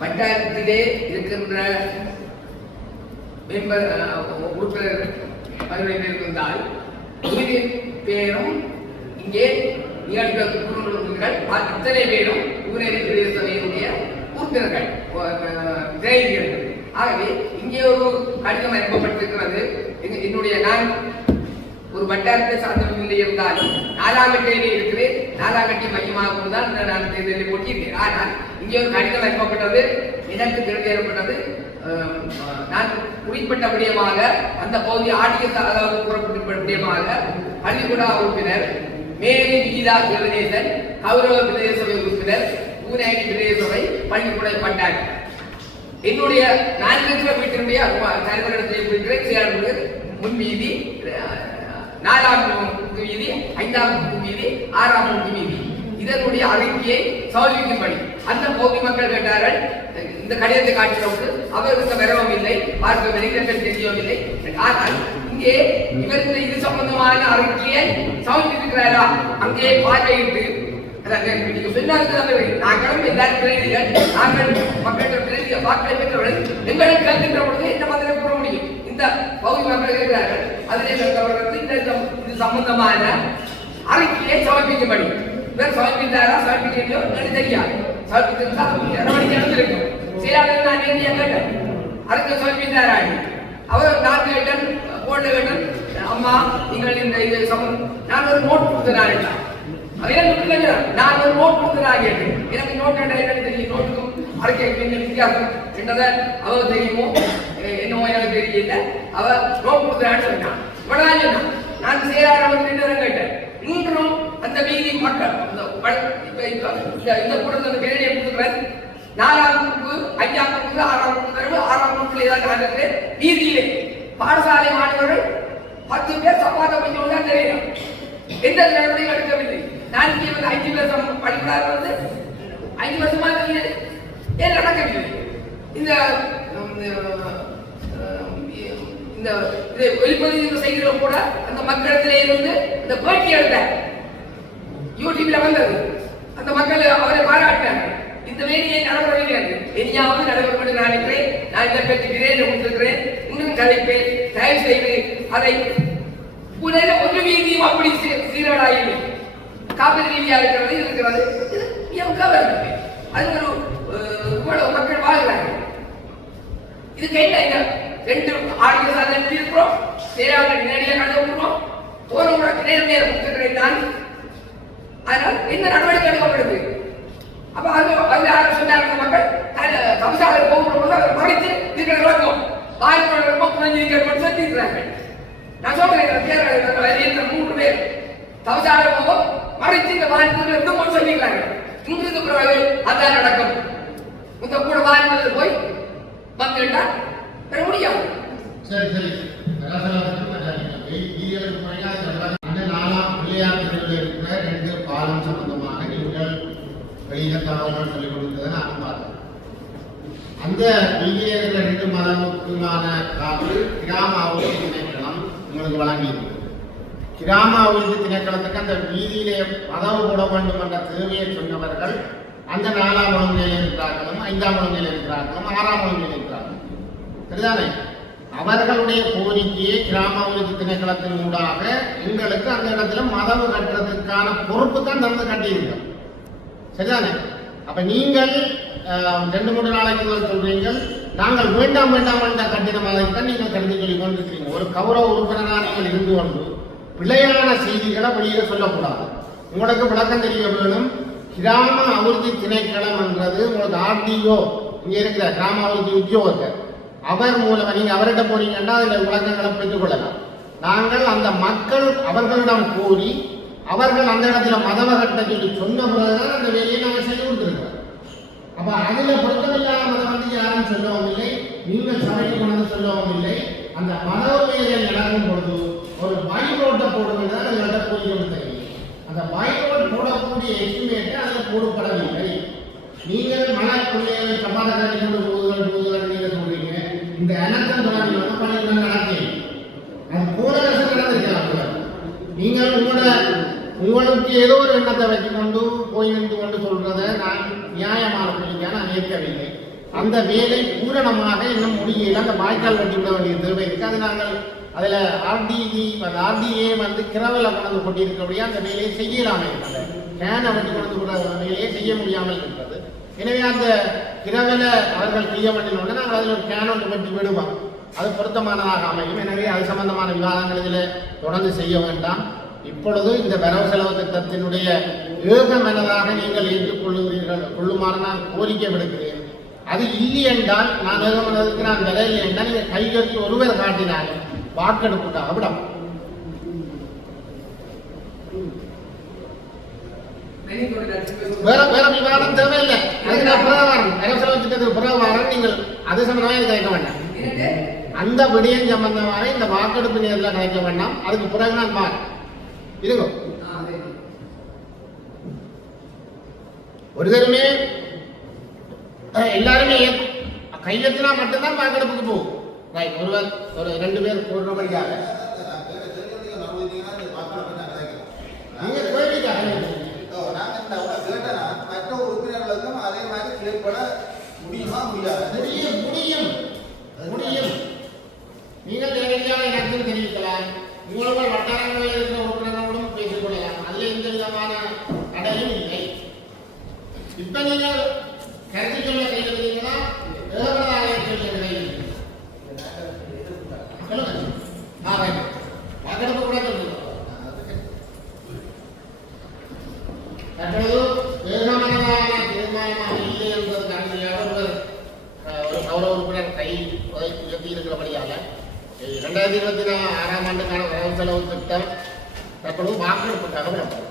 வட்டாரத்திலே இருக்கின்ற உறுப்பினர் பதினெட்டு இருந்தால் பேரும் இங்கே நிகழ்ச்சிகள் அத்தனை பேரும் ஊரேரி பிரதேச சபையினுடைய உறுப்பினர்கள் பிரதிநிதிகள். ஆகவே இங்கே ஒரு கடிதம் அனுப்பப்பட்டிருக்கிறது. என்னுடைய நான் ஒரு வட்டாரத்தை சார்ந்தவர்கள் இருந்தாலும் 4ஆம் கட்டையிலே இருக்கிறேன். 4ஆம் கட்டை மையமாக கொண்டுதான் நான் தேர்தலில் போட்டியிருக்கேன். ஆனால் இங்கே ஒரு கடிதம் அனுப்பப்பட்டது, எனக்கு தெரிவிக்கப்பட்டது. நான் குறிப்பிட்ட விடயமாக அந்த பகுதி ஆடியஸ் அதாவது கூறப்பட்ட விடயமாக பள்ளிக்கூட உறுப்பினர் மேலே கீதா சிவநேசன், கௌரவ பிரதேச சபை உறுப்பினர், பூநாயகி பிரதேச சபை பள்ளிக்கூட பண்டார். என்னுடைய 4 வீட்டினுடைய தலைவரிடத்தில் இருக்கிறேன். செயலாளர்கள் முன்வீதி, 4ஆம் வீதி, 5ஆம் வீதி, 6ஆம் வீதி. இதனுடைய அறிக்கையை சமர்ப்பிக்கும்படி அந்த பகுதி மக்கள் கேட்டார்கள். இந்த கடிதத்தை காட்டினவுக்கு அவருக்கு வரவும் இல்லை, பார்க்க வெளியிடங்கள் தெரியவும் இல்லை. ஆனால் இங்கே இவருக்கு இது சம்பந்தமான அறிக்கையை சமர்ப்பித்திருக்கிறாரா அங்கே பார்வையிட்டு சொன்னார்கள். நாங்களும் எல்லாரும் பிரதிநிதிகள், நாங்கள் மக்கள் பிரதிநிதிய வாக்களை பெற்றவர்கள். எங்களை கேட்கின்ற பொழுது என்ன மாதிரி கூற முடியும்? இந்த பகுதி மக்கள் இருக்கிறார்கள், அதிலே இது சம்பந்தமான அறிக்கையை சமர்ப்பிக்கும்படி இவர் சமர்ப்பித்தாரா சமர்ப்பிக்கலையோ எனக்கு தெரியாது. சமர்ப்பித்திருந்தா நடவடிக்கை எடுத்திருக்கும். செயலாளர் நான் நேரடியாக கேட்டேன், அறிக்கை சமர்ப்பித்தாரா? அவர் நான் கேட்டேன், போட்ட கேட்டேன், அம்மா நீங்கள் இந்த இது நான் ஒரு நோட் கொடுத்தேன். நான் ஒரு நோட் கொடுத்தேன் கேட்டேன். எனக்கு நோட் என்னன்னு தெரியும், நோட்டுக்கும் அறிக்கைக்கு என்ன வித்தியாசம் என்றதை அவர் தெரியுமோ என்னமோ எனக்கு தெரியல. அவர் நோட் கொடுத்தேன்னு சொன்னான். இவ்வளவுதான் சொன்னான். நான் செயலாளர் கேட்டேன். இன்றும் அந்த வீதி மக்கள் இந்த கூட்டத்தை கேள்வியை கொடுத்துக்கிறேன். 4ஆம் வகுப்பு, 5ஆம் வகுப்பு, 6ஆம் வகுப்பு, 6ஆம் வகுப்புல ஏதாவது நடக்குது. வீதியிலே பாடசாலை மாணவர்கள் 10 பேர் சப்பாத்தம் கொஞ்சம் தான் தெரியும். எந்த நடவடிக்கை எடுக்கவில்லை. நான் இங்கே வந்து 5 வருஷம் படிக்கிறார் வந்து 5 வருஷமா தெரியும். ஏன் நடக்கவில்லை? இந்த ஒளிப்பதிவு செய்கிற கூட அந்த மக்களிடத்திலே இருந்து இந்த பேட்டி எடுத்த யூடியூப்ல வந்தது. அந்த மக்கள் அவரை பாராட்டினாங்க. இந்த வேலையை நடைபெறவில்லை. இனியாவது நடைபெறும் நான் இருக்கிறேன். நான் இதை பற்றி விரைவில் கொடுத்திருக்கிறேன். இன்னும் கலைப்பேன். தயவு செய்து அதை புனையில ஒரு வீதியும் அப்படி சீரடாயில்லை. காப்பீடு ரீதியாக இருக்கிறது. அது ஒரு மக்கள் வாழ்கிறாங்க. இதுக்கு என்ன 2 ஆடியோ சாதனை இருக்கிறோம். செயலாளர் நேரடியாக கடந்து விட்டுருவோம். ஒரு முறைக்கு நேர்மையாக கொடுத்திருக்கிறேன் நான். அதனால் என்ன நடவடிக்கை எடுக்கப்படுது? அப்ப அது யாரும் சொன்னாங்க மக்கள் சமசாக போகும்போது அதை மறைத்து இருக்கிற விளக்கம் வாய்ப்பு புரிஞ்சிருக்க சொல்லியிருக்கிறார்கள். நான் சொல்றேன், 3 பேர் சமசாக போகும் மறைத்து இந்த வாய்ப்பு இன்னும் சொல்லியிருக்கிறாங்க. இங்கிருந்து பிறகு அதான் நடக்கும். இந்த கூட வாய்ப்பு போய் வந்துட்டா பெற முடியாது. சரி சரி. அந்த 4ஆம் பிள்ளையார் தெருவில் இருக்கிற 2 பாலம் சம்பந்தமாக நீங்கள் வெளியில தகவல்கள் சொல்லிக் கொடுத்ததை நான் பார்த்தேன். அந்த வீதியில் இருக்கிற 2 மதமுக்குமான காப்பு கிராம அபிவிருத்தி திணைக்களம் உங்களுக்கு வழங்கியிருக்கு. கிராம அபிவிருத்தி திணைக்களத்துக்கு அந்த வீதியிலே பதவு போட வேண்டும் என்ற தேவையை சொன்னவர்கள் அந்த 4ஆம் ஒழுங்கில் இருக்கிறார்களும் 5ஆம் ஒழுங்கில் இருக்கிறார்களும் 6ஆம் ஒழுங்கில் இருக்கிறார்கள். சரிதானே? அவர்களுடைய கோரிக்கையை கிராம அபிவிருத்தி திணைக்களத்தின் ஊடாக எங்களுக்கு அந்த இடத்துல மதவு கட்டுறதுக்கான பொறுப்பு தான் தந்து கட்டியிருக்கோம். சரிதானே? அப்ப நீங்கள் 2-3 நாளைக்கு முதல் சொல்றீங்கள் நாங்கள் வேண்டாம் என்ற கட்டின மாதிரி தான் நீங்கள் கருதி சொல்லிக் கொண்டிருக்கிறீங்க. ஒரு கௌரவ உறுப்பினராக நீங்கள் இருந்து கொண்டு பிழையான செய்திகளை வெளியே சொல்லக்கூடாது. உங்களுக்கு விளக்கம் தெரிய வேணும். கிராம அபிவிருத்தி திணைக்களம் என்றது உங்களுக்கு ஆர்டிஓ இங்கே இருக்கிற கிராம அபிவிருத்தி உத்தியோகத்தர் அவர் மூலமாக நீங்கள் அவர்கிட்ட போறீங்கன்னா அதில் விளக்கங்களை பெற்றுக்கொள்ளலாம். நாங்கள் அந்த மக்கள் அவர்களிடம் கூறி அவர்கள் அந்த இடத்துல மதவகட்ட சொல்லி சொன்ன பிறகுதான் அந்த வேலையை நாங்கள் செய்து கொடுத்துருக்கோம். அப்ப அதுல பொருத்தமில்லாத மதம் வந்து யாரும் சொல்லவும் இல்லை, நீங்கள் சமைத்து கொண்டு சொல்லவும் இல்லை. அந்த மதவ வேலைகள் நடக்கும் பொழுது ஒரு பைரோட்டை போடுவது தான் எங்கள்கிட்ட கூறி கொடுத்தீங்க. அந்த பைரோட் போடக்கூடிய எஸ்டிமேட்டை அதில் போடப்படவில்லை. நீங்கள் மன பிள்ளைகள் சமாதான போதுகள் நீங்கள் சொல்றீங்க. இந்த அனர்த்தம் தொடர்பு வந்து 12 நடக்கல. அது போன வருஷம் நடந்திருக்கலாம். நீங்கள் உங்களுக்கு ஏதோ ஒரு எண்ணத்தை வச்சுக்கொண்டு போய் நின்று கொண்டு சொல்றதை நான் நியாயமான சொல்லிக்கான நான் ஏற்கவில்லை. அந்த வேலை பூரணமாக இன்னும் முடியல. அந்த வாய்க்கால் வெட்டி விட வேண்டிய தேவை இருக்கு. அது நாங்கள் அதில் ஆர்டிஏ வந்து கிரவலை கொண்டு கொண்டிருக்கபடியா அந்த வேலையை செய்யலாமே இருக்கிறது. கேனை வெட்டி கொண்டு வேலையை செய்ய முடியாமல் இருக்கிறது. எனவே அந்த கிரவலை அவர்கள் செய்ய வேண்டிய நாங்கள் அதில் ஒரு கேன் ஒன்று வெட்டி விடுவோம். அது பொருத்தமானதாக அமையும். எனவே அது சம்பந்தமான விவாதங்கள் இதில் தொடர்ந்து செய்ய வேண்டாம். இப்பொழுது இந்த வரவு செலவு திட்டத்தினுடைய ஏகமனதாக நீங்கள் ஏற்றுக்கொள்ளுமாறு நான் கோரிக்கை விடுக்கிறேன். அது இல்லை என்றால் நான் ஏகமனதுக்கு நான் விலையில் என்றால் நீங்கள் கைகட்டி ஒருவர் காட்டினாலும் வாக்கெடுப்புக்காக விடும். வேற விவாதம் தேவையில்லை. அதுக்கு நான் புறவாரம் வரவு செலவு திட்டத்துக்கு புறவாரம் நீங்கள் அது சம்பந்தமாக கலைக்க வேண்டாம். அந்த விடயம் சம்பந்தமாக இந்த வாக்கெடுப்பு நேரத்தில் கலைக்க வேண்டாம். அதுக்கு பிறகு நான் மாறேன் இருங்க. ஒருத்தருமே எல்லாருமே கையெழுத்தினா மட்டும்தான் வாக்கெடுப்புக்கு போகும். ஒருவர் ஒரு 2 பேர் போடுறபடியாக நீங்க கோரிக்கைக்காக மற்ற உறுப்பினர்களுக்கும் அதே மாதிரி செயல்பட முடியுமா? முடியும். நீங்கள் நேரடியாக எனக்கு தெரிவிக்கலாம். உங்களோட வட்டாரங்களில் இருக்கிற உறுப்பினர்களுடன் பேசிக் கொள்ளலாம். அதில் எந்த விதமான தடையும் இல்லை. இப்ப நீங்கள் கருத்து சொல்ல செய்கிறீங்களா ஏகமனதாக சொல்லுங்க. வாக்கெடுப்பு கூட சொல்லுங்க. தற்பொழுது ஏகமனதான தீர்மானமாக இல்லை என்பது காரணமாக ஒரு கௌரவ உறுப்பினர் கை உயர்த்தி இருக்கிறபடியால 2026ஆம் ஆண்டுக்கான வரவு செலவு திட்டம் தற்பொழுது வாக்கெடுப்புக்காக விடப்படும்.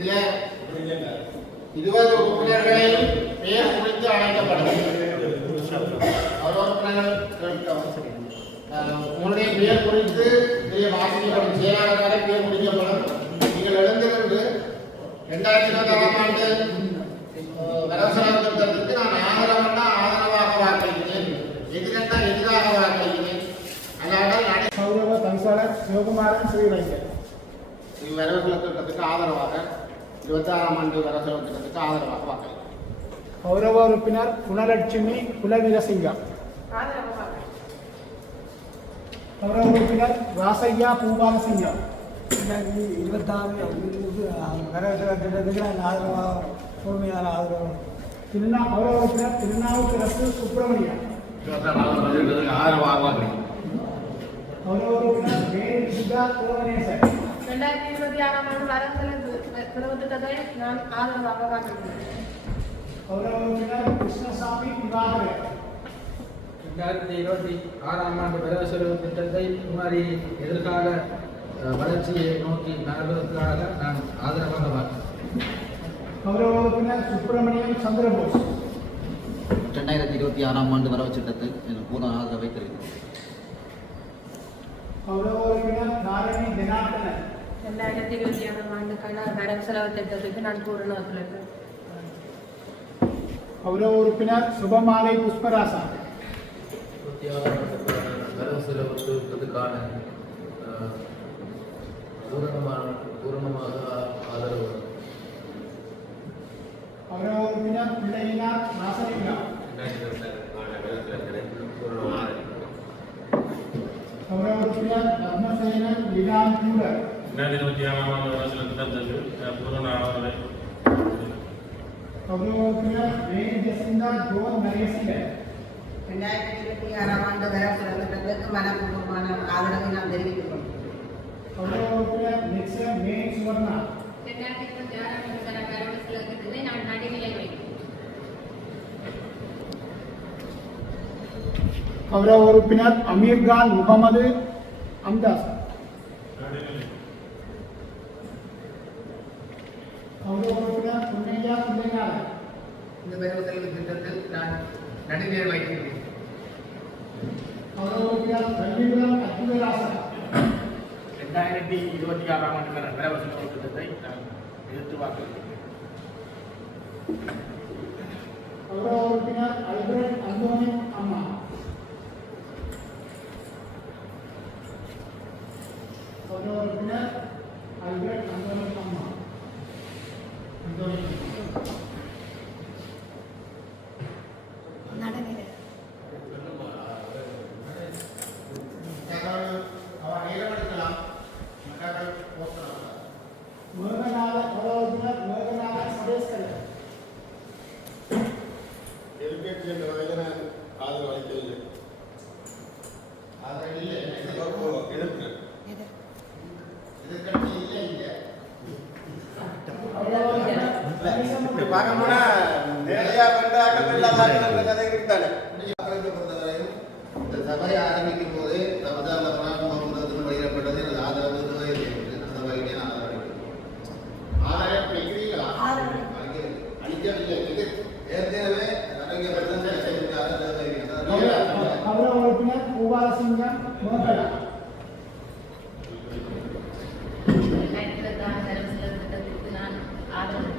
இதில் 20 உறுப்பினர்களையும் பெயர் குறித்து அழைக்கப்படும். உங்களுடைய பெயர் குறித்து வாசிக்கப்படும். செயலாளராக பெயர் குறிக்கப்படும். நீங்கள் எழுந்திருந்து 2026ஆம் ஆண்டு வரவு செலவு திட்டத்திற்கு நான் ஆதரவாக வாக்களிக்கிறேன், எதிராக வாக்களிக்கிறேன். அல்லாமல் கௌரவ தவிசாளர் சிவகுமாரன் ஸ்ரீரங்கன் வரவு செலவு திட்டத்துக்கு ஆதரவாக 26ஆம் ஆண்டு வரவு செலவு திட்டத்துக்கு ஆதரவாக வாக்களிக்கிறேன். கௌரவ உறுப்பினர் குணலட்சுமி குலவீரசிங்கம். கௌரவ உறுப்பினர் ராசையா பூபாலசிங்கம். 26 வரவு செலவு திட்டத்துக்கு நான் ஆதரவாக முழுமையான ஆதரவு. கௌரவ உறுப்பினர் திருநாவுக்கரசு சுப்பிரமணியன். ஆதரவாக வாக்களிக்கிறேன். கௌரவ உறுப்பினர் வேலுசுதா கோவனேசன். 2026ஆம் ஆண்டு வரவு செலவு திட்டத்தை நான் ஆதரவாக வாக்களிக்கிறேன். கௌரவ உறுப்பினர் கிருஷ்ணசாமி திவாகரன். 2026ஆம் ஆண்டு வரவு செலவு திட்டத்தை முன்னாடி எதிர்கால வளர்ச்சியை நோக்கி நகர்வதற்காக நான் ஆதரவாக பார்த்தேன். கௌரவ உறுப்பினர் சுப்பிரமணியம் சந்திரபோஸ். 2026ஆம் ஆண்டு வரவு திட்டத்தை பூர்ண ஆதரவை தெரிவிக்கிறேன். கௌரவ உறுப்பினர் நாரணி ஜனார்தனன். 2026ஆம் ஆண்டுக்கான வரவு செலவு திட்டத்துக்கு நான் பூரண ஒத்துழைப்பு. கௌரவ உறுப்பினர் சுபமாலை புஷ்பராசா. 26ஆம் வரவு செலவு திட்டத்துக்கான பூரணமாக ஆதரவு. கௌரவ உறுப்பினர் பிள்ளையினார் நாசலிங்கம். கௌரவ உறுப்பினர் பத்மசேனன் விதான் கூடர். 2026ஆம் ஆண்டு வரவு செலவு திட்டத்திற்கு பூரண ஆதரவை. கௌரவ உறுப்பினர் வேணி ஜெசிந்தா ஜோன் நரேசிங்கர். 2026ஆம் ஆண்டு வரவு செலவு திட்டத்திற்கு மனப்பூர்வமான ஆதரவை நான் தெரிவித்துள்ளோம். கௌரவ உறுப்பினர் நிக்சன் மே சுவர்ணா. 2026ஆம் ஆண்டுக்கான வரவு செலவு திட்டத்தை நான் நடுநிலை வைக்கிறேன். கௌரவ உறுப்பினர் அமீர்கான் முகமது அம்தாஸ். கௌரவ உறுப்பினர் புன்னையா புன்னையாளர். இந்த வரவு செலவு திட்டத்தில் நான் நடுநிலை வைக்கிறேன். கௌரவ உறுப்பினர் ரவிபுரம் அத்துவராசா. 2026ஆம் ஆண்டுக்கான வரவு செலவு திட்டத்தை நான் எதிர்த்து வாக்களிக்கிறேன். கௌரவ உறுப்பினர் அல்பர்ட் அந்தோனி அம்மா. கௌரவ உறுப்பினர் அல்பர்ட் அந்தோனி அம்மா. நடுநிலை. மேகநாத கௌரவ உறுப்பினர் மேகநாத சதேஸ்கர். எதிர்கட்சி என்ற வகையில் நான் ஆதரவு அளிக்கவில்லை. ஆதரவு இல்லை எதிர்க்கிறேன். எதிர்கட்சி இல்லை இங்கே. பார்க்க போனா நிறைய பெண்டாக்கள் இல்லாத கதை இருக்குதானே. பொறுத்தவரையும் இந்த சபை ஆரம்பிக்கும் போது சமுதாய புராணம் வெளியிடப்பட்டது எனது ஆதரவு அந்த வகையிலே நான் ஆதரவு அளிக்கிறீங்களா? அளிக்கவில்லை. ஏற்கனவே கௌரவ உறுப்பினர் பூபாலசிங்கம் மோகலா. 2026 வரவு செலவு திட்டத்திற்கு நான் ஆதரவு.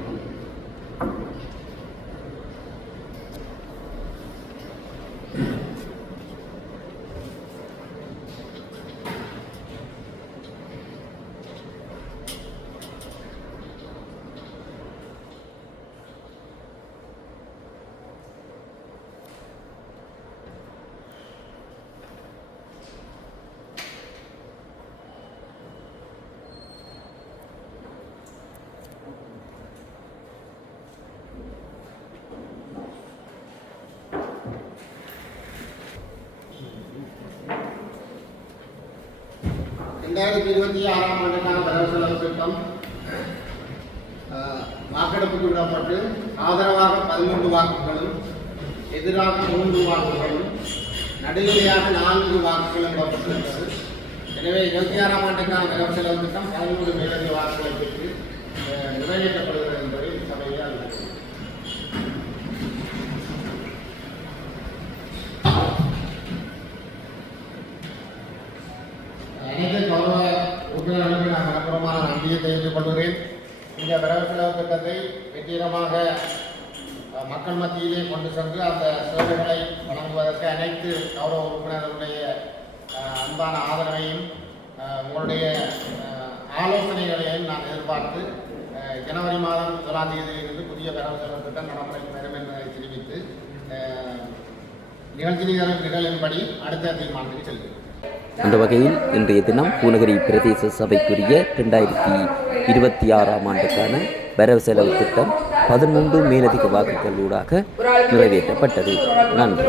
ரெண்டாயிரத்தி 26ஆம் ஆண்டுக்கான வரவு செலவு திட்டம் வாக்கெடுப்புக்கு விடப்பட்டு ஆதரவாக 13 வாக்குகளும் எதிராக 3 வாக்குகளும் நடுநிலையாக 4 வாக்குகளும் பெறப்பட்டுள்ளது. எனவே 26ஆம் ஆண்டுக்கான வரவு செலவு திட்டம் 13 மேலதிக வாக்குகளை பெற்று நிறைவேற்றப்படுகிறது என்பதை சபையில் அறிவித்துள்ளது. அனைத்து கௌரவ உறுப்பினர்களுக்கு நான் மனப்பூர்வமான நன்றியை தெரிவித்துக் கொள்கிறேன். இந்த வரவு செலவு திட்டத்தை வெற்றிகரமாக மக்கள் மத்தியிலே கொண்டு சென்று அந்த சேவைகளை வழங்குவதற்கு அனைத்து கௌரவ உறுப்பினர்களுடைய அன்பான ஆதரவையும் உங்களுடைய ஆலோசனைகளையும் நான் எதிர்பார்த்து ஜனவரி மாதம் 1ஆம் தேதியிலிருந்து புதிய வரவு செலவு திட்டம் நடைமுறைக்கு வரும் என்பதை தெரிவித்து நிகழ்ச்சி நிகழ்வின்படி அடுத்த தீர்மானத்துக்கு செல்கிறேன். அந்த வகையில் இன்றைய தினம் பூநகரி பிரதேச சபைக்குரிய 2026ஆம் ஆண்டுக்கான வரவு செலவு திட்டம் 13 மேலதிக வாக்குகளூடாக நிறைவேற்றப்பட்டது. நன்றி.